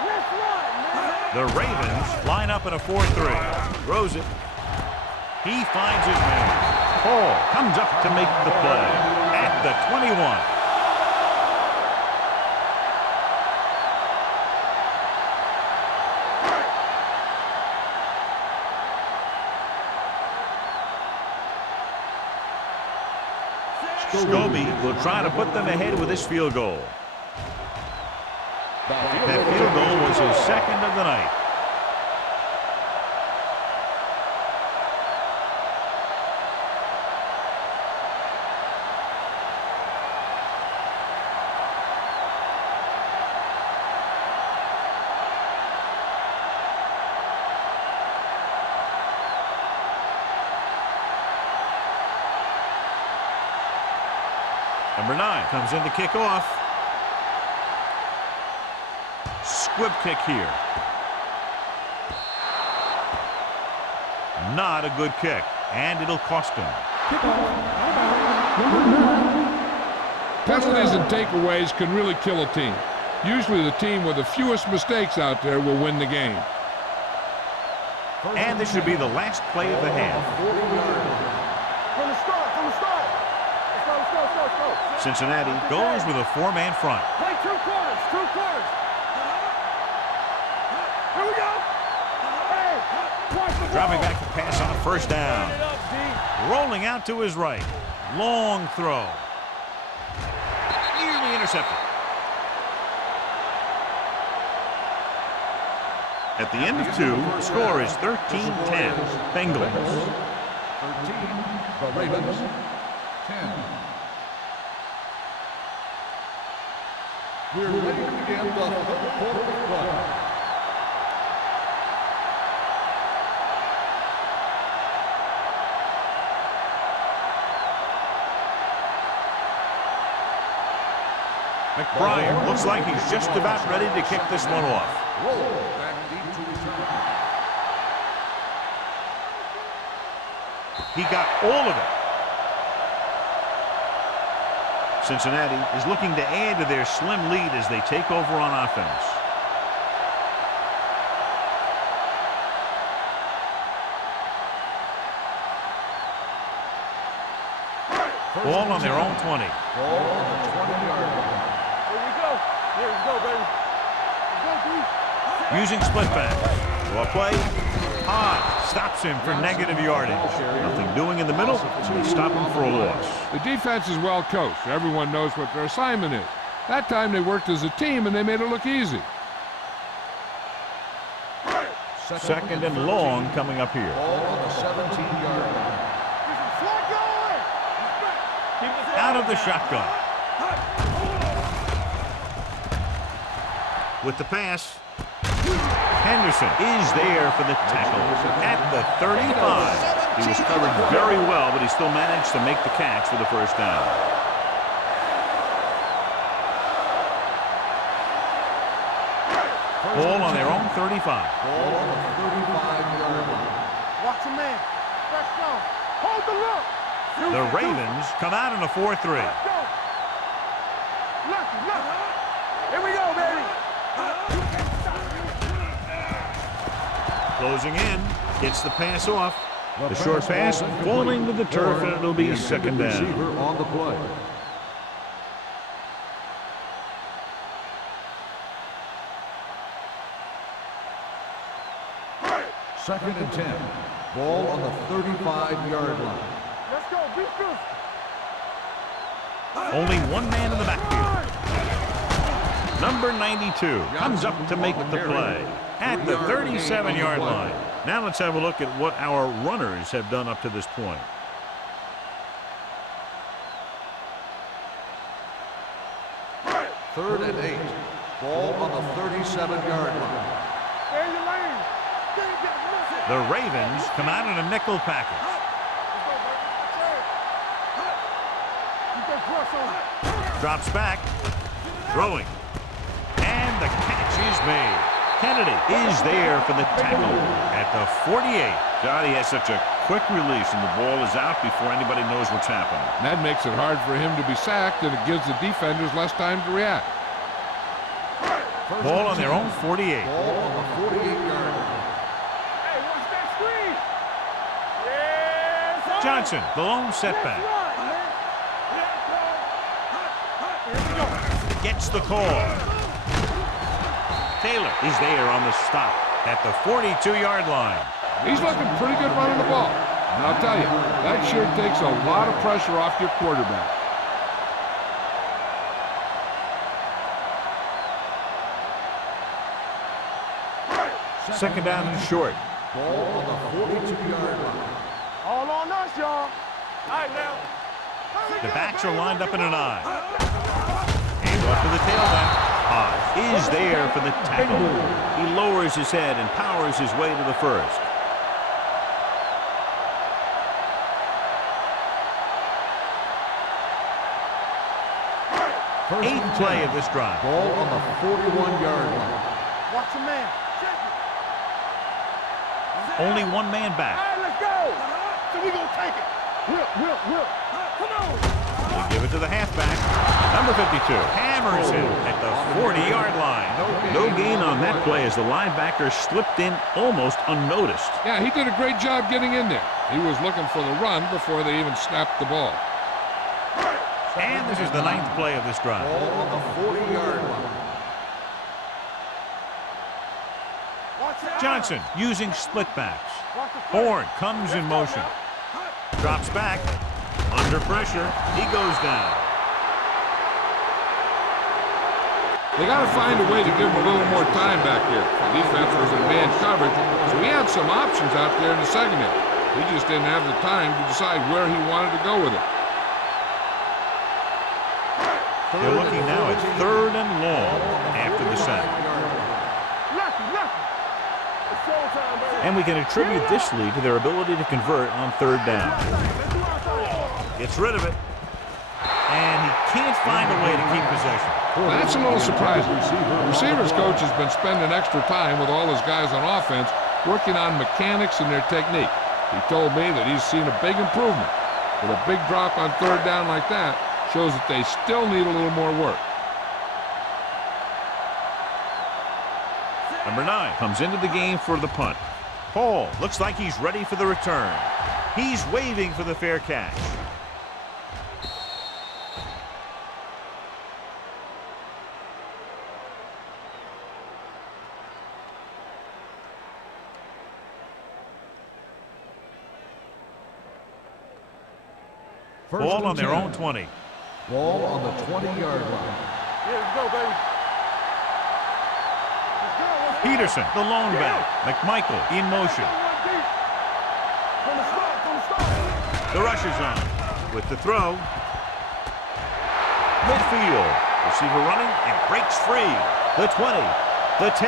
Let's run, man. The Ravens line up in a 4-3. Throws it. He finds his man. Hall comes up to make the play at the 21. Scobie will try to put them ahead with this field goal. That field goal was his second of the night. Number 9 comes in to kick off. Squib kick here. Not a good kick, and it'll cost him. Penalties and takeaways can really kill a team. Usually the team with the fewest mistakes out there will win the game. And this should be the last play of the half. From the start, from the start. Let's go. Cincinnati goes with a 4-man front. Play two quarters. Here we go. Hey, watch the Dropping ball. back to pass on a first down. Turn it up, D. Rolling out to his right. Long throw. Nearly intercepted. At the end of 2, the score is 13-10. Bengals. 13. The Ravens. 10. We're ready to begin the third quarter of play. McBride looks like he's just about ready to kick this one off. Roll back deep to return. He got all of it. Cincinnati is looking to add to their slim lead as they take over on offense. Ball on their own 20. Ball on the 20-yard line. Here we go, baby. Let's go, D. Using split back. Draw play. High. Stops him for negative yardage. Nothing doing in the middle. They stop him for a loss. The defense is well coached. Everyone knows what their assignment is. That time they worked as a team and they made it look easy. Second and long coming up here. Ball on the 17-yard line. Out of the shotgun. With the pass. Henderson is there for the tackle at the 35. He was covered very well, but he still managed to make the catch for the first down. Ball on their own 35. Ball on the 35-yard line. Watch a man. Let's go. Hold the look. The Ravens come out in a 4-3. Let's go. Lucky. Here we go, baby. Closing in, gets the pass off. The short pass falling to the turf, and it'll be second down. Receiver on the play. Second and 10. Ball on the 35-yard line. Let's go. Beat this. Only one man in the backfield. Number 92 comes up to make the play at the 37-yard line. Now let's have a look at what our runners have done up to this point. Third and 8. Ball on the 37-yard line. Stay in your lane. The Ravens come out in a nickel package. Drops back. Throwing. And the catch is made. Kennedy is there for the tackle at the 48. God, he has such a quick release, and the ball is out before anybody knows what's happening. That makes it hard for him to be sacked, and it gives the defenders less time to react. Ball on their own 48. Ball on the 48-yard line. Hey, watch that screen. Yes, sir. Johnson, the lone setback. Gets the call. Taylor is there on the stop at the 42-yard line. He's looking pretty good running the ball. And I'll tell you, that sure takes a lot of pressure off your quarterback. Second down and short. Ball on the 42-yard line. All on us, y'all. All right, now. The backs are lined up in an I. Hand off to the tailback. Is there for the tackle. He lowers his head and powers his way to the first. Eighth play of this drive. Ball on the 41-yard line. Watch a man. Check it. Only one man back. All right, let's go. So we gonna take it. Will. Come on. They give it to the halfback. Number 52 hammers him at the 40-yard line. No gain on that play as the linebacker slipped in almost unnoticed. Yeah, he did a great job getting in there. He was looking for the run before they even snapped the ball. And this is the ninth play of this drive. Ball on the 40-yard line. Johnson using split backs. Horn comes in motion. Drops back. Under pressure. He goes down. They got to find a way to give him a little more time back here. The defense was in man coverage, so he had some options out there in the secondary. He just didn't have the time to decide where he wanted to go with it. They're looking now at third and long after the sack. Lucky. It's showtime, baby. And we can attribute this lead to their ability to convert on third down. Gets rid of it. And he can't find a way to keep possession. That's a little surprising. The receivers coach has been spending extra time with all his guys on offense working on mechanics and their technique. He told me that he's seen a big improvement. With a big drop on third down like that shows that they still need a little more work. Number 9 comes into the game for the punt. Paul looks like he's ready for the return. He's waving for the fair catch. Ball on their own 20. Ball on the 20-yard line. Yeah, let's go, baby. Let's go. Peterson, the lone back. McMichael in motion. From the start. The rush is on with the throw. Midfield. Receiver running and breaks free. The 20, the 10,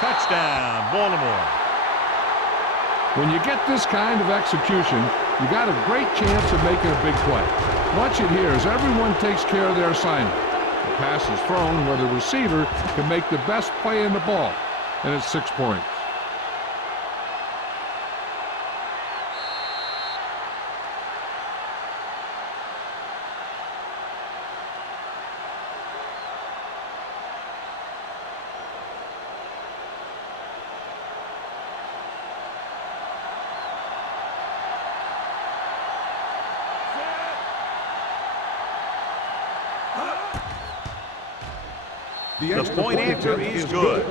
Touchdown, Baltimore. When you get this kind of execution, you got a great chance of making a big play. Watch it here as everyone takes care of their assignment. The pass is thrown where the receiver can make the best play in the ball, and it's 6 points. The point after is good.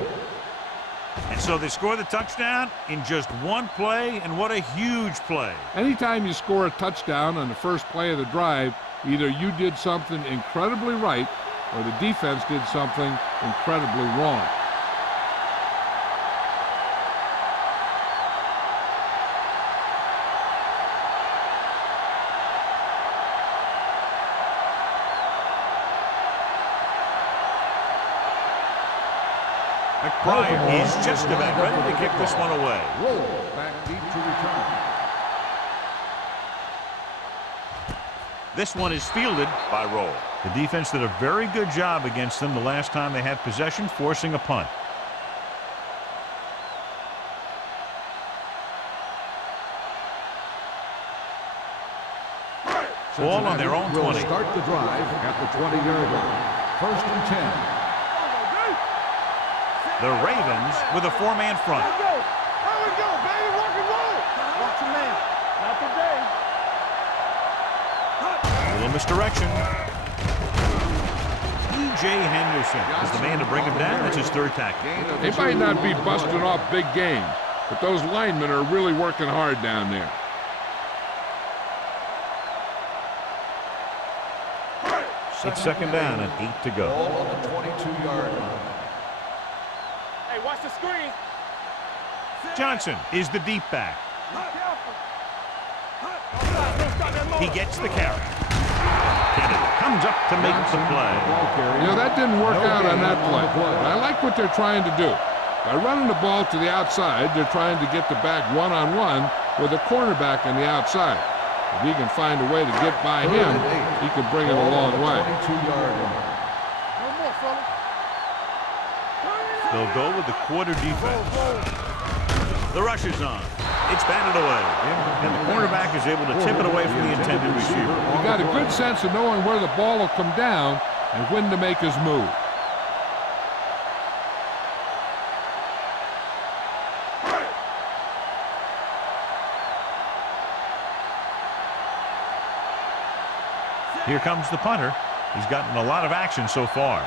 And so they score the touchdown in just one play, and what a huge play. Anytime you score a touchdown on the first play of the drive, either you did something incredibly right or the defense did something incredibly wrong. McBride is just about ready to kick this one away. Roll back deep to return. This one is fielded by Roll. The defense did a very good job against them the last time they had possession, forcing a punt. Ball on their own 20. Will start the drive at the 20-yard line. 1st and 10. The Ravens with a 4-man front. Here we go, baby, rock and roll. Watch your man. Not today. A little misdirection. E.J. Henderson is the man to bring him down. That's his 3rd tackle. They might not be busting off big games, but those linemen are really working hard down there. It's 2nd down and 8 to go. Ball on the 22-yard line. Hey, watch the screen. Johnson is the deep back. He gets the carry. Kennedy comes up to make the play. You know, that didn't work out on that play. But I like what they're trying to do. By running the ball to the outside, they're trying to get the back one-on-one with a cornerback on the outside. If he can find a way to get by him, he can bring it a long way. 22-yard line. No more, fella. They'll go with the quarter defense. The rush is on. It's batted away. And the cornerback is able to tip it away from the intended receiver. He got a good sense of knowing where the ball will come down and when to make his move. Here comes the punter. He's gotten a lot of action so far.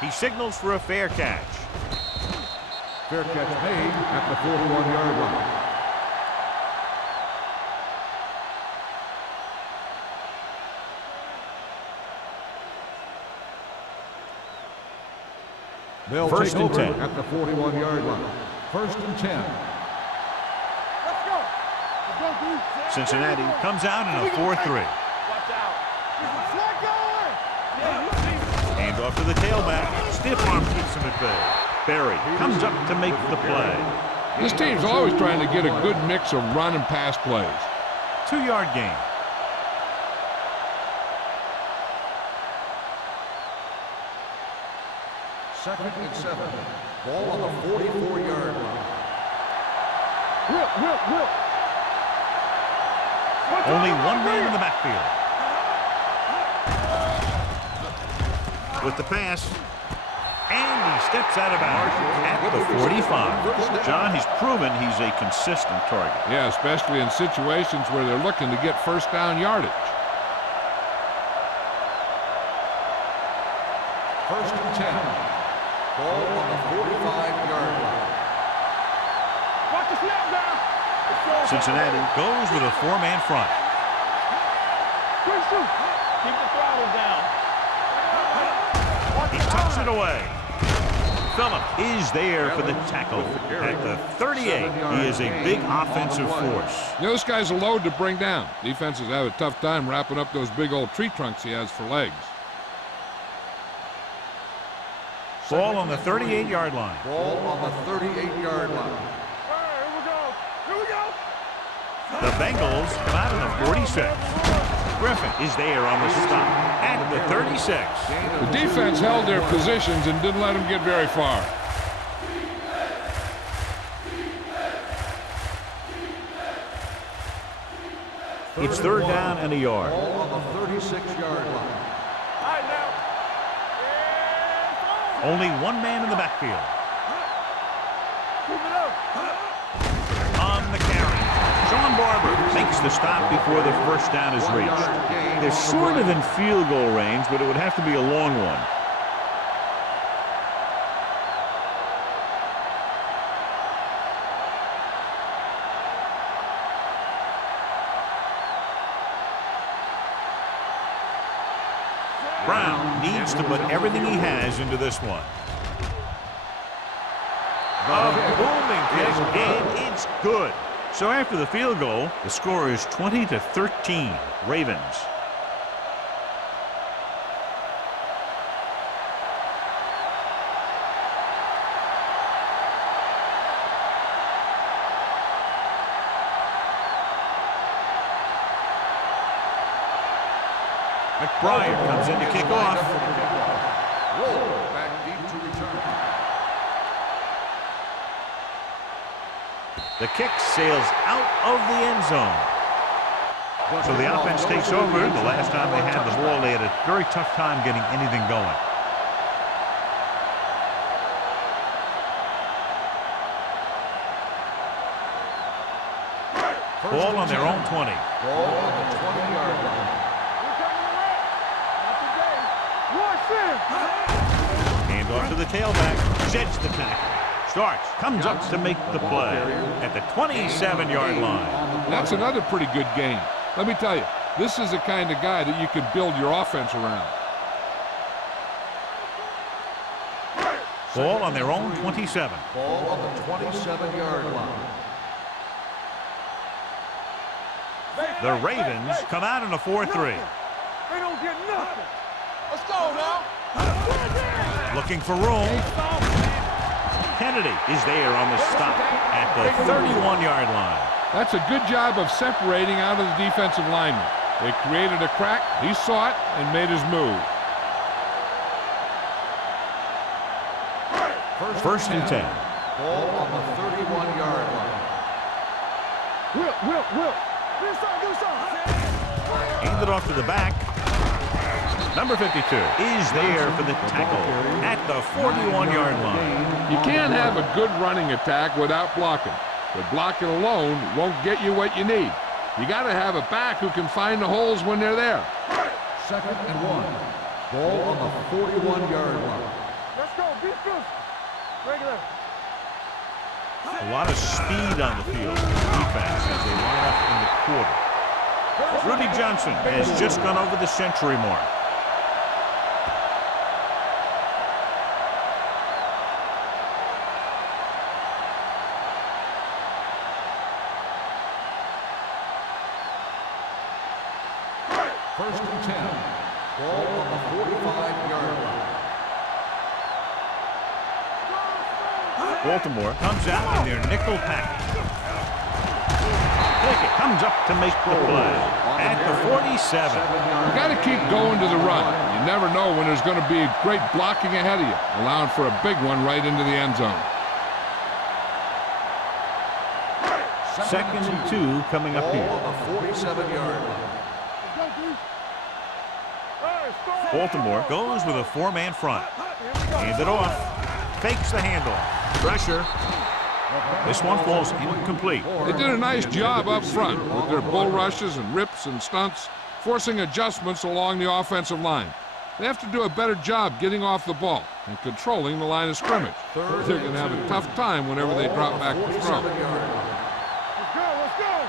He signals for a fair catch. Fair catch made at the 41-yard line. They'll 1st take and over 10. at the 41-yard line. 1st and 10. Let's go. Let's go, dude. Cincinnati comes out in a 4-3. Watch out. Slide going. Hand off to the tailback. Stiff arm keeps him at bay. Berry comes up to make the play. This team's always trying to get a good mix of run and pass plays. 2-yard gain. Second and 7. Ball on the 44-yard line. Whip. Only one man in the backfield. With the pass. And he steps out of bounds at the 45. John, he's proven he's a consistent target. Yeah, especially in situations where they're looking to get 1st down yardage. 1st and 10. Ball on the 45-yard line. Watch the snap down. Cincinnati goes with a 4-man front. Quick shoot. Keep the throttle down. He tucks it away. Phillip is there for the tackle. At the 38, he is a big offensive force. You know, this guy's a load to bring down. Defenses have a tough time wrapping up those big old tree trunks he has for legs. Ball on the 38-yard line. Ball on the 38-yard line. Here we go. Here we go. The Bengals come out in the 46. Griffin is there on the stop at the 36. The defense held their positions and didn't let them get very far. It's third down and a yard. Ball on the 36-yard line. All right, now. Only one man in the backfield. Keep it up. On the carry, Sean Barber makes the stop before the first down is reached. They're sort of in field goal range, but it would have to be a long one. Brown needs to put everything he has into this one. A booming kick, and it's good. So after the field goal, the score is 20-13, Ravens. McBride comes in to kick off. Roll back deep to return. The kick sails out of the end zone. So the offense takes over. The last time they had the ball, they had a very tough time getting anything going. Ball on their own 20. Ball on the 20-yard line. Hand off to the tailback. Sheds the tackle. Starts. Comes up to make the play at the 27-yard line. That's another pretty good game. Let me tell you, this is the kind of guy that you can build your offense around. Ball on their own 27. Ball on the 27-yard line. The Ravens come out in a 4-3. They don't get nothing. Let's go now. Looking for room. Kennedy is there on the stop at the 31-yard line. That's a good job of separating out of the defensive lineman. They created a crack, he saw it, and made his move. First and 10. Ball on the 31-yard line. Will. Do something. Handed off to the back. Number 52 is there for the tackle at the 41-yard line. You can't have a good running attack without blocking. But blocking alone won't get you what you need. You got to have a back who can find the holes when they're there. Second and 1. Ball on the 41-yard line. Let's go. Be fierce. Regular. A lot of speed on the field for the defense as they line up in the quarter. Rudy Johnson has just gone over the century mark. First and 10. Ball on the 45-yard line. Baltimore comes out in their nickel package. Pickett comes up to make the play at the 47. You got to keep going to the run. You never know when there's going to be great blocking ahead of you, allowing for a big one right into the end zone. Second and 2 coming up here. Ball on the 47-yard line. Baltimore goes with a four-man front. Hand it off. Fakes the handoff. Pressure. This one falls incomplete. They did a nice job up front with their bull rushes and rips and stunts, forcing adjustments along the offensive line. They have to do a better job getting off the ball and controlling the line of scrimmage. They're going to have a tough time whenever they drop back to throw. Let's go.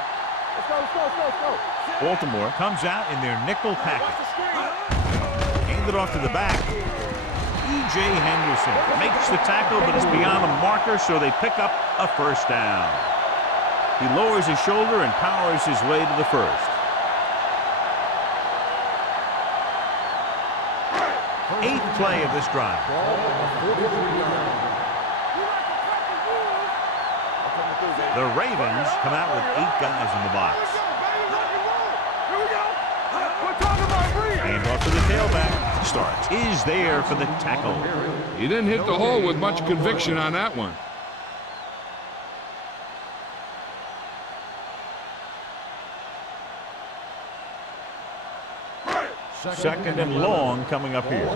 Baltimore comes out in their nickel package. Hand it off to the back. A.J. Henderson makes the tackle, but is beyond the marker, so they pick up a first down. He lowers his shoulder and powers his way to the first. Eighth play of this drive. The Ravens come out with 8 guys in the box. Hand off to the tailback. Starks is there for the tackle. He didn't hit the hole with much conviction on that one. Second and long coming up here.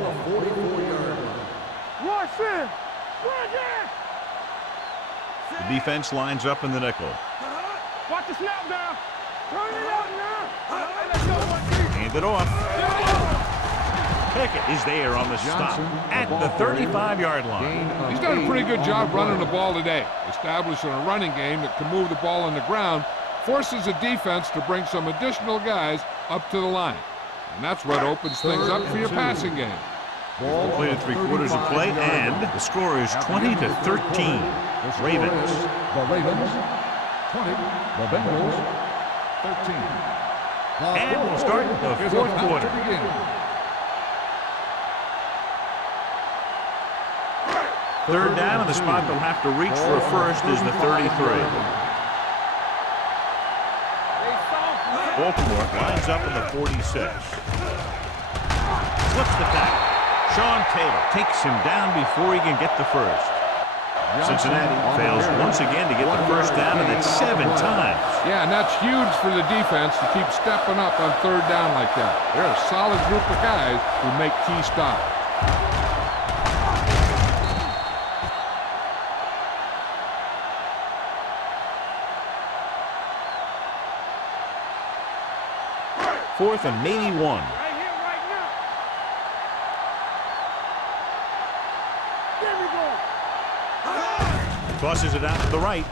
The defense lines up in the nickel. Watch the snap now. Turn it out now. Hand it off. Pickett is there on the stop at the 35-yard line. He's done a pretty good job running the ball today, establishing a running game that can move the ball on the ground, forces the defense to bring some additional guys up to the line. And that's what opens things up for your passing game. Completed 3/4 of play, and the score is 20-13. Ravens. The Ravens, 20. The Bengals, 13. And we'll start the fourth quarter. Third down, and the spot they'll have to reach for a first is the 33. Baltimore lines up in the 46. Flips the tackle. Sean Taylor takes him down before he can get the first. Cincinnati fails once again to get the first down, and it's 7 times. Yeah, and that's huge for the defense to keep stepping up on third down like that. They're a solid group of guys who make key stops. Fourth and maybe 1. Right here, right now. There we go. Tosses it out to the right.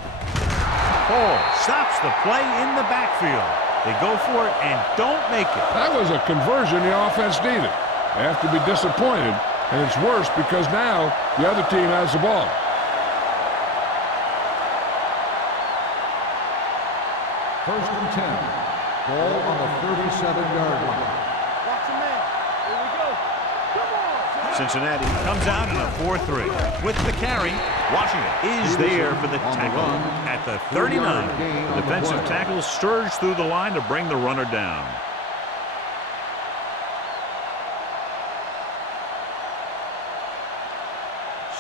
Hall stops the play in the backfield. They go for it and don't make it. That was a conversion the offense needed. They have to be disappointed, and it's worse because now the other team has the ball. First and 10. Ball on the 37-yard line. Watch the man. Here we go. Come on. Cincinnati comes out in a 4-3. With the carry, Washington is there for the tackle at the 39. The defensive tackle surged through the line to bring the runner down.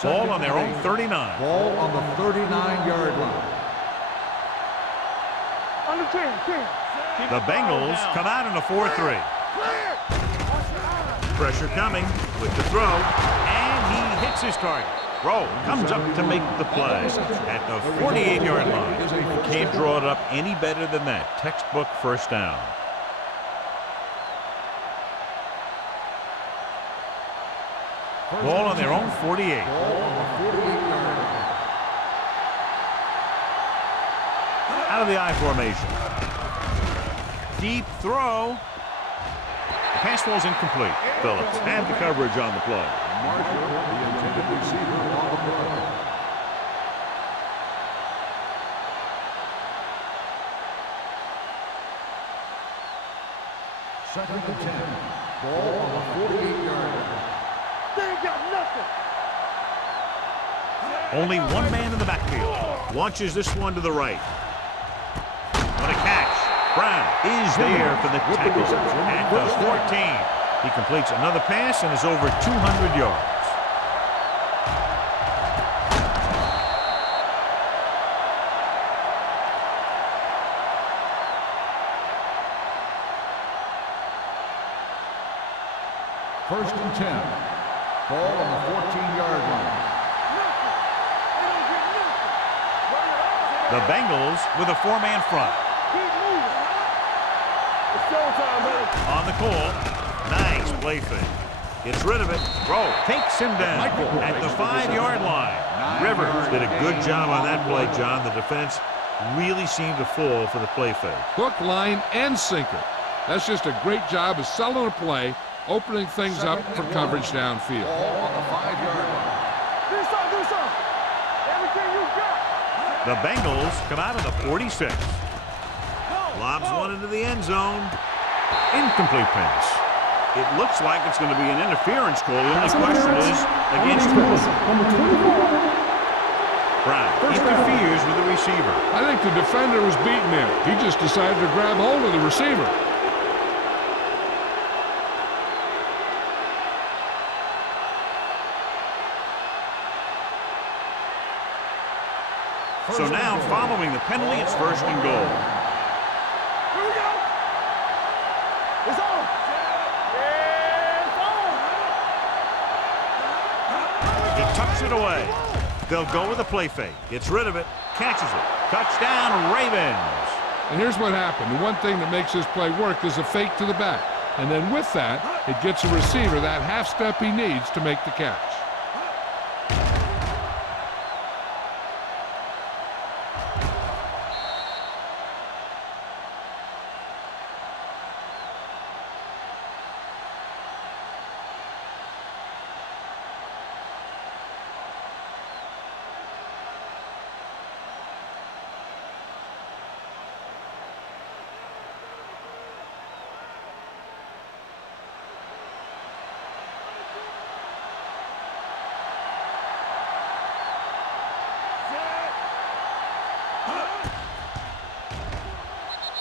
Ball on their own 39. Ball on the 39-yard line. Under 10. The Bengals come out in a 4-3. Pressure coming with the throw, and he hits his target. Rowe comes up to make the play at the 48-yard line. Can't draw it up any better than that. Textbook first down. Ball on their own 48. Out of the I formation. Deep throw. The pass falls incomplete. Phillips had the coverage on the play. Marshall, the intended receiver on the play. Second and 10. Ball on the 48-yard line. They ain't got nothing. Only one man in the backfield. Launches this one to the right. What a catch. Brown is there for the tackle at the 14. He completes another pass and is over 200 yards. First and 10. Ball on the 14-yard line. The Bengals with a 4-man front. Keep moving. It's showtime, baby. On the call. Nice play fake. Gets rid of it. Rowe takes him down at the 5-yard line. Rivers did a good job on that play, John. The defense really seemed to fall for the play fake. Hook, line, and sinker. That's just a great job of selling a play opening things up for coverage downfield. Ball on the 5-yard line. Do something. Everything you got. The Bengals come out of the 46. Lobs one into the end zone. Incomplete pass. It looks like it's going to be an interference call. The only question is against who? Number 24. Brown interferes with the receiver. I think the defender was beaten there. He just decided to grab hold of the receiver. So now, following the penalty, it's first and goal. Here we go. It's on. Yeah, it's on. He tucks it away. They'll go with a play fake. Gets rid of it. Catches it. Touchdown, Ravens. And here's what happened. The one thing that makes this play work is a fake to the back. And then with that, it gets a receiver that half step he needs to make the catch.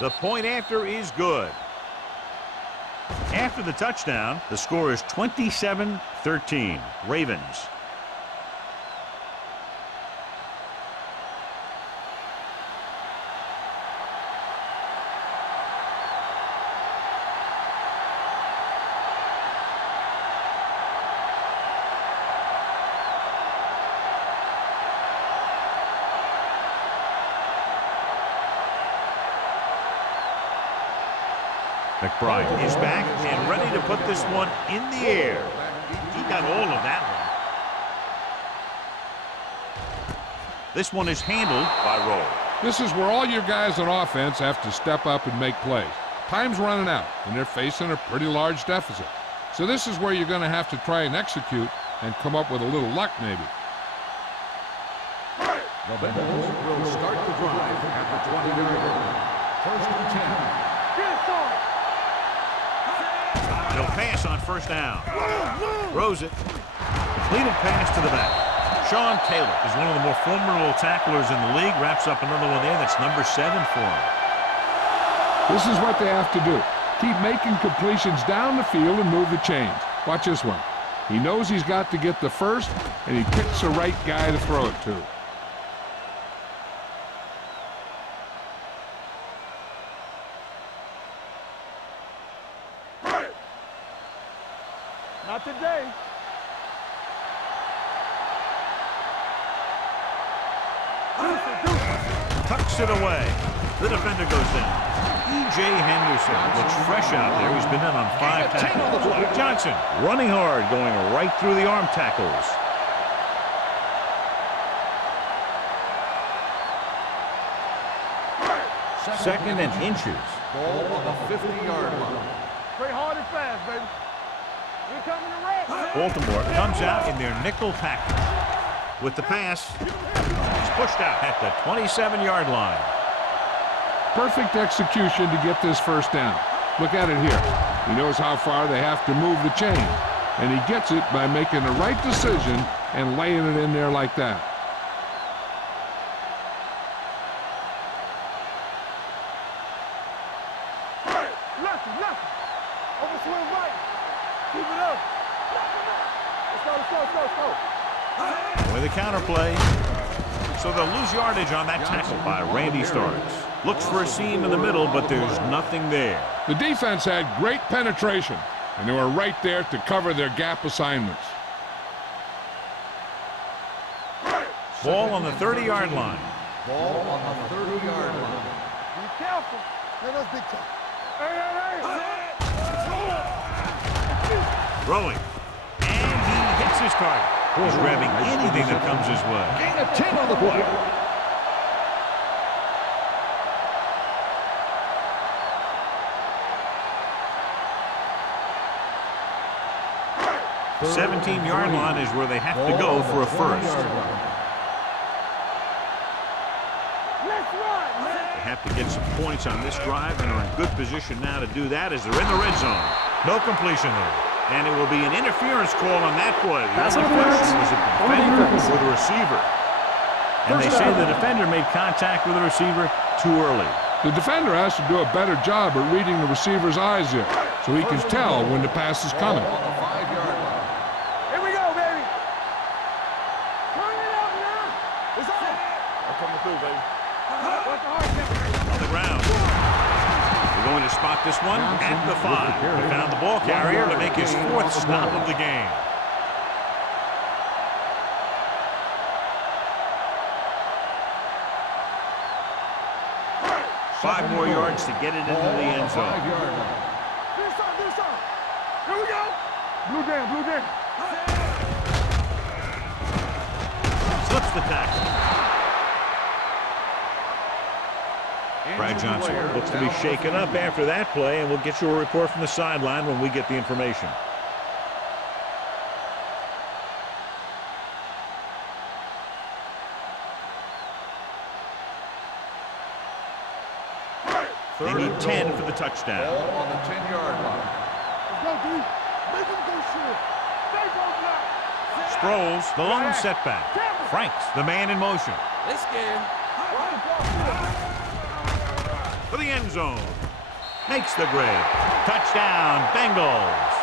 The point after is good. After the touchdown, the score is 27-13. Ravens. McBride is back and ready to put this one in the air. He got all of that one. This one is handled by Roll. This is where all your guys on offense have to step up and make plays. Time's running out, and they're facing a pretty large deficit. So this is where you're going to have to try and execute and come up with a little luck maybe. The Bengals will start the drive at the 20-yard line. First and 10. Get it started. He'll pass on first down. Throws it. Completed pass to the back. Sean Taylor is one of the more formidable tacklers in the league. Wraps up another one there. That's number 7 for him. This is what they have to do. Keep making completions down the field and move the chains. Watch this one. He knows he's got to get the first, and he picks the right guy to throw it to. Not today. Tucks it away. The defender goes down. E.J. Henderson looks fresh out there. He's been in on 5 tackles. Johnson running hard, going right through the arm tackles. Second and inches. Ball on the 50-yard line. Play hard and fast, baby. We coming to rest. Baltimore comes out in their nickel package. With the pass, he's pushed out at the 27-yard line. Perfect execution to get this first down. Look at it here. He knows how far they have to move the chain, and he gets it by making the right decision and laying it in there like that. Left. Overswing right. Keep it up. Let's go. With a counter play. So they'll lose yardage on that tackle by Randy Starks. Looks for a seam in the middle, but there's nothing there. The defense had great penetration, and they were right there to cover their gap assignments. Ball on the 30-yard line. Ball on the 30-yard line. Be careful. Man, that's big time. Hey. Throwing. And he hits his target. He's grabbing anything that comes his way. Gain of 10 on the play. The 17-yard line is where they have to go for a first. They have to get some points on this drive and are in good position now to do that as they're in the red zone. No completion there. And it will be an interference call on that play. The only question was it the defender or the receiver? And they say the defender made contact with the receiver too early. The defender has to do a better job at reading the receiver's eyes there, so he can tell when the pass is coming. On the 5-yard line. Here we go, baby. Turn it up now. It's on. I'm coming through, baby. What's the hard tempo? On the ground. We're going to spot this one at the 5. He found the ball carrier to make his 4th stop of the game. Five more yards to get it into the end zone. Do something. Here we go. Blue jam. Slips the tackle. Brad Johnson looks to be shaken up after that play, and we'll get you a report from the sideline when we get the information. They need 10 for the touchdown. Ball on the 10-yard line. Let's go, D. Make him go short. Stay close now. Sproles, the lone setback. Franks, the man in motion. They scared. For the end zone. Makes the grade. Touchdown, Bengals.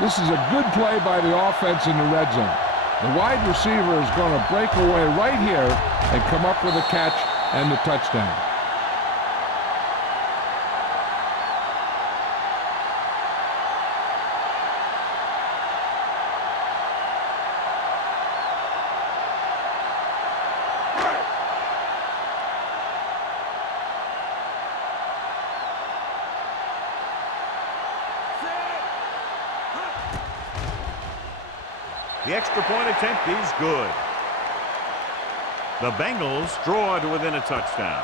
This is a good play by the offense in the red zone. The wide receiver is going to break away right here and come up with a catch and the touchdown. The extra point attempt is good. The Bengals draw to within a touchdown.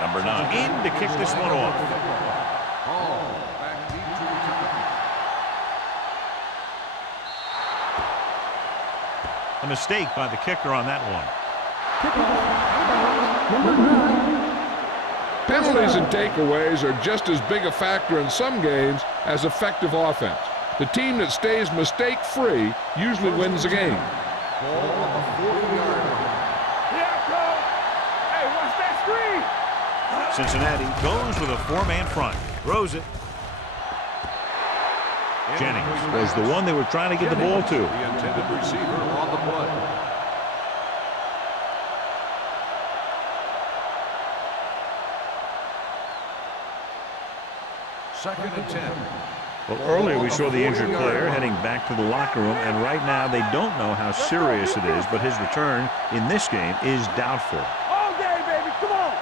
Number 9 in to kick this one off. Hall back deep to return. A mistake by the kicker on that one. Penalties and takeaways are just as big a factor in some games as effective offense. The team that stays mistake-free usually wins the game. Ball on the 40-yard line. Yeah, coach. Hey, watch that screen. Cincinnati goes with a 4-man front. Throws it. Jennings was the one they were trying to get the ball to. The intended receiver on the play. Second and 10. Well, earlier we saw the injured player heading back to the locker room, and right now they don't know how serious it is, but his return in this game is doubtful. All day, baby. Come on.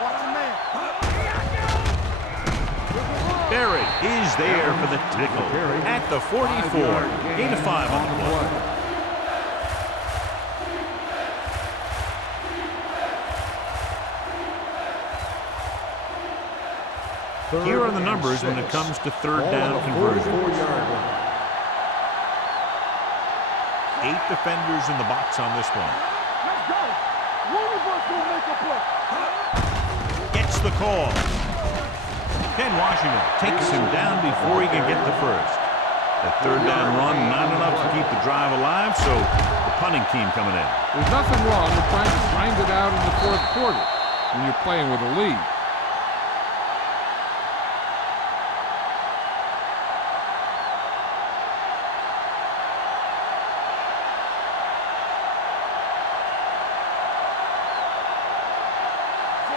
Watch the man. Berry is there for the tackle at the 44. Gain of 5 on the play. Here are the numbers when it comes to third down conversions. 8 defenders in the box on this one. Let's go. One of us will make a play. Gets the call. Ken Washington takes him down before he can get the first. That third down run, not enough to keep the drive alive, so the punting team coming in. There's nothing wrong with trying to grind it out in the fourth quarter when you're playing with a lead.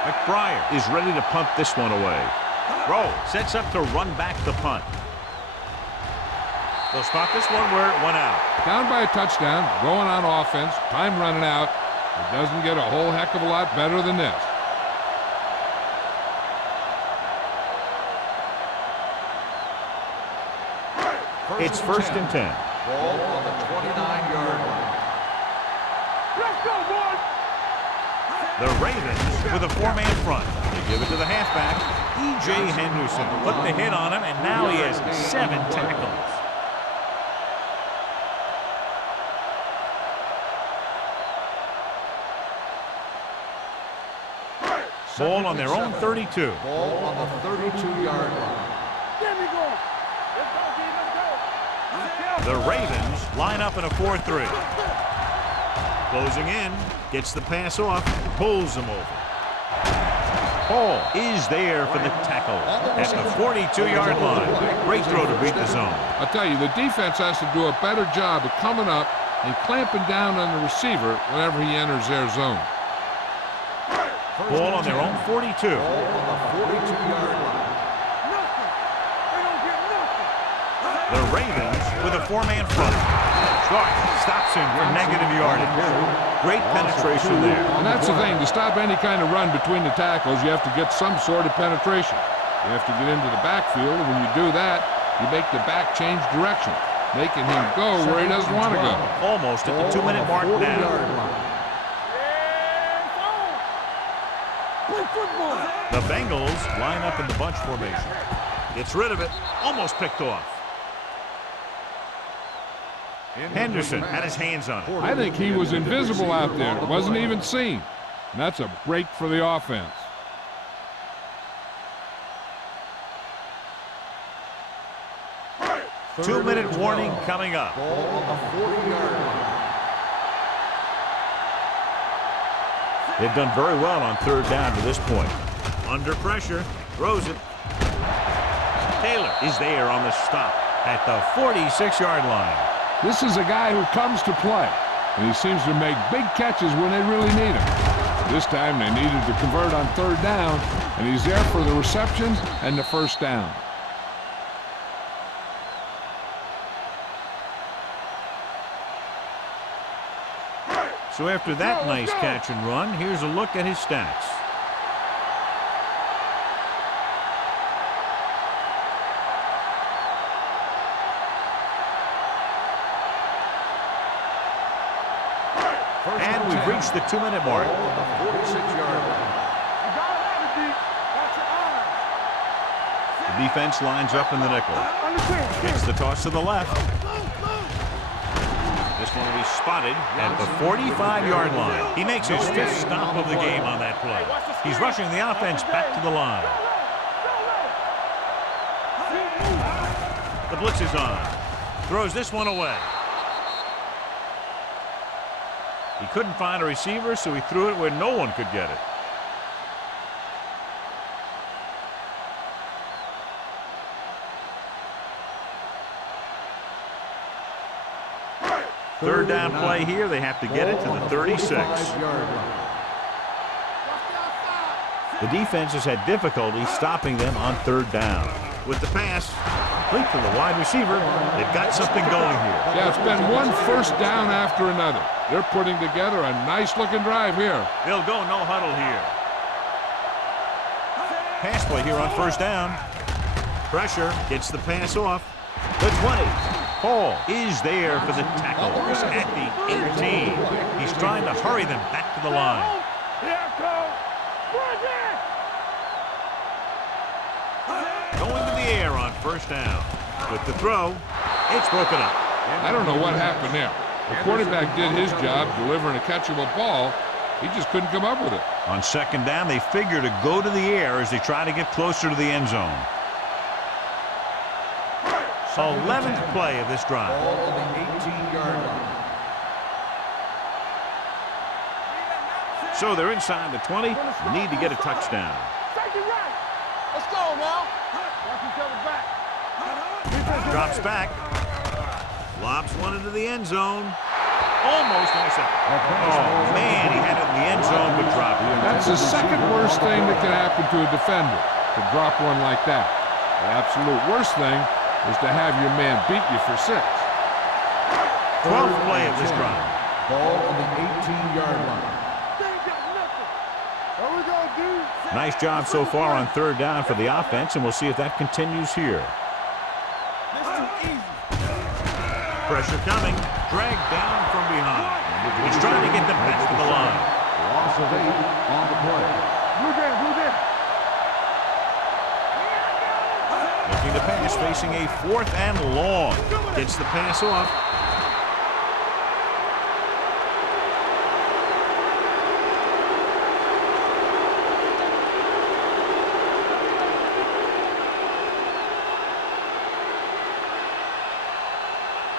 McBride is ready to punt this one away. Rowe sets up to run back the punt. They'll spot this one where it went out. Down by a touchdown, going on offense, time running out. It doesn't get a whole heck of a lot better than this. It's first and 10. Ball on the 29-yard line. Let's go, boys! The Ravens with a four-man front. They give it to the halfback, E.J. Henderson. Put the hit on him, and now he has 7 tackles. Ball on their own 32. Ball on the 32-yard line. Get me going! Let's go, team, let's go! The Ravens line up in a 4-3. Closing in, gets the pass off, pulls him over. Hall is there for the tackle at the 42-yard line. Great throw to beat the zone. I'll tell you, the defense has to do a better job of coming up and clamping down on the receiver whenever he enters their zone. Ball on their own 42. Ball on the 42-yard line. Nothing! They don't get nothing! The Ravens with a four-man front. Clark stops him for negative yardage. Great penetration there. And that's the thing, to stop any kind of run between the tackles, you have to get some sort of penetration. You have to get into the backfield, and when you do that, you make the back change direction, making him go where he doesn't want to go. Almost at the 2-minute mark now. Play football! The Bengals line up in the bunch formation. Gets rid of it. Almost picked off. Henderson had his hands on it. I think he was invisible out there. Wasn't even seen. And that's a break for the offense. Two-minute warning coming up. Ball on the 40-yard line. They've done very well on third down to this point. Under pressure, throws it. Taylor is there on the stop at the 46-yard line. This is a guy who comes to play, and he seems to make big catches when they really need him. This time they needed to convert on third down, and he's there for the receptions and the first down. So after that nice catch and run, here's a look at his stats. And we've reached the 2-minute mark. Ball on the 46-yard line. You gotta have it, D. That's your The defense lines up in the nickel. Understand? Gets the toss to the left. This one will be spotted at the 45-yard line. He makes his 5th stop of the game on that play. He's rushing the offense back to the line. The blitz is on. Throws this one away. He couldn't find a receiver, so he threw it where no one could get it. Third down play here. They have to get it to the 36. The defense has had difficulty stopping them on third down. With the pass, complete to the wide receiver, they've got something going here. Yeah, it's been one first down after another. They're putting together a nice-looking drive here. They'll go no huddle here. Pass play here on first down. Pressure, gets the pass off. The 20. Hall is there for the tackle. He's at the 18. He's trying to hurry them back to the line. Here comes. Going to the air on first down. With the throw, it's broken up. I don't know what happened there. The quarterback did his job delivering a catchable ball. He just couldn't come up with it. On second down, they figure to go to the air as they try to get closer to the end zone. 11th play of this drive. Ball on the 18-yard line. So they're inside the 20. Need to get a touchdown. Take it right. Let's go now. Watch each other back. Drops back. Lobs one into the end zone. Almost intercepted. Oh, man, he had it in the end zone, but dropped it. That's the second worst thing that can happen to a defender, to drop one like that. The absolute worst thing is to have your man beat you for 6. 12th play of this drive. Ball on the 18-yard line. Nice job so far on 3rd down for the offense, and we'll see if that continues here. Pressure coming, dragged down from behind. He's trying to get them back to the line. Loss of 8 on the play. Looking to pass, facing a 4th and long. Gets the pass off.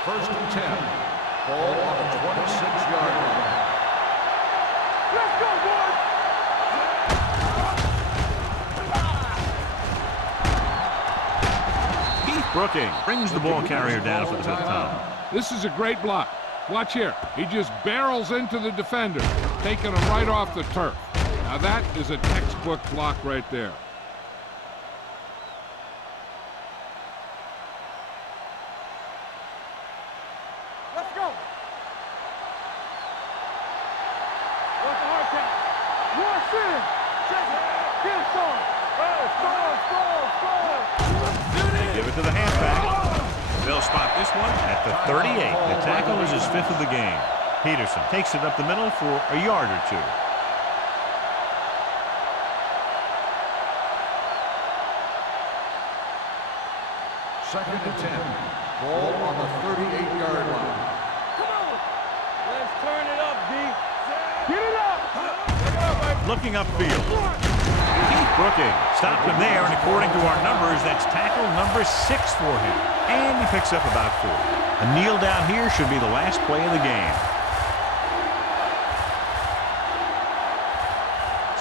First and 10. Ball on the 26-yard line. Let's go, boys! Keith Brooking brings the ball carrier down for the 5th time. This is a great block. Watch here. He just barrels into the defender, taking him right off the turf. Now that is a textbook block right there. Let's go! What's the hard count? Rush in! Get it, Sean! Score! Give it to the halfback. They'll spot this one at the 38. The tackle is his 5th of the game. Peterson takes it up the middle for a yard or 2. Second and 10. Ball on the 38-yard line. Come on! Let's turn it up, D. Get it up! Looking upfield. Keith Brooking stopped him there, and according to our numbers, that's tackle number 6 for him. And he picks up about 4. A kneel down here should be the last play of the game.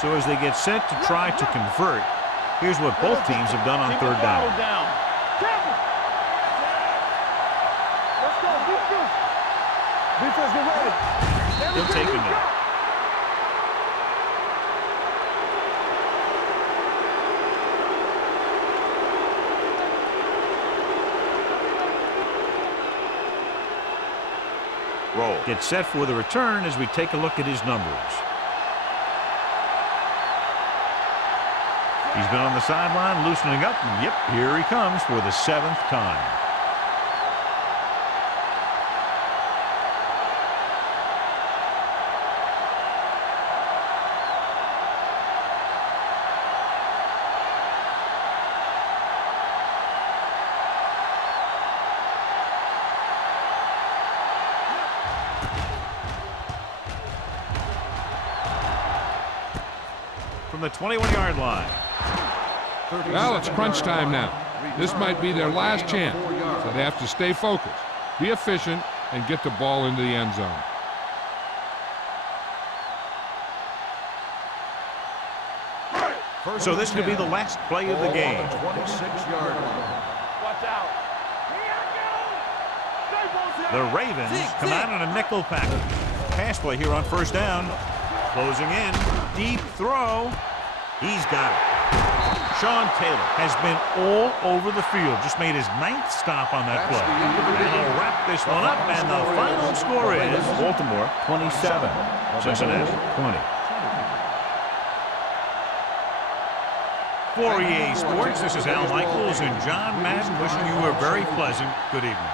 So as they get set to try to convert, here's what both teams have done on 3rd down. Let's go, defense! Defense, get ready! He'll take him in. Roll. Gets set for the return as we take a look at his numbers. He's been on the sideline loosening up, and yep, here he comes for the 7th time. From the 21-yard line. Well, it's crunch time now. This might be their last chance, so they have to stay focused, be efficient, and get the ball into the end zone. So this could be the last play of the game. 26-yard line. Watch out! The Ravens come out on a nickel package. Pass play here on 1st down. Closing in. Deep throw. He's got it. Sean Taylor has been all over the field. Just made his 9th stop on that play. And he'll wrap this one up, and the final score is Baltimore 27, Cincinnati 20. For EA Sports, this is Al Michaels and John Madden wishing you a very pleasant good evening.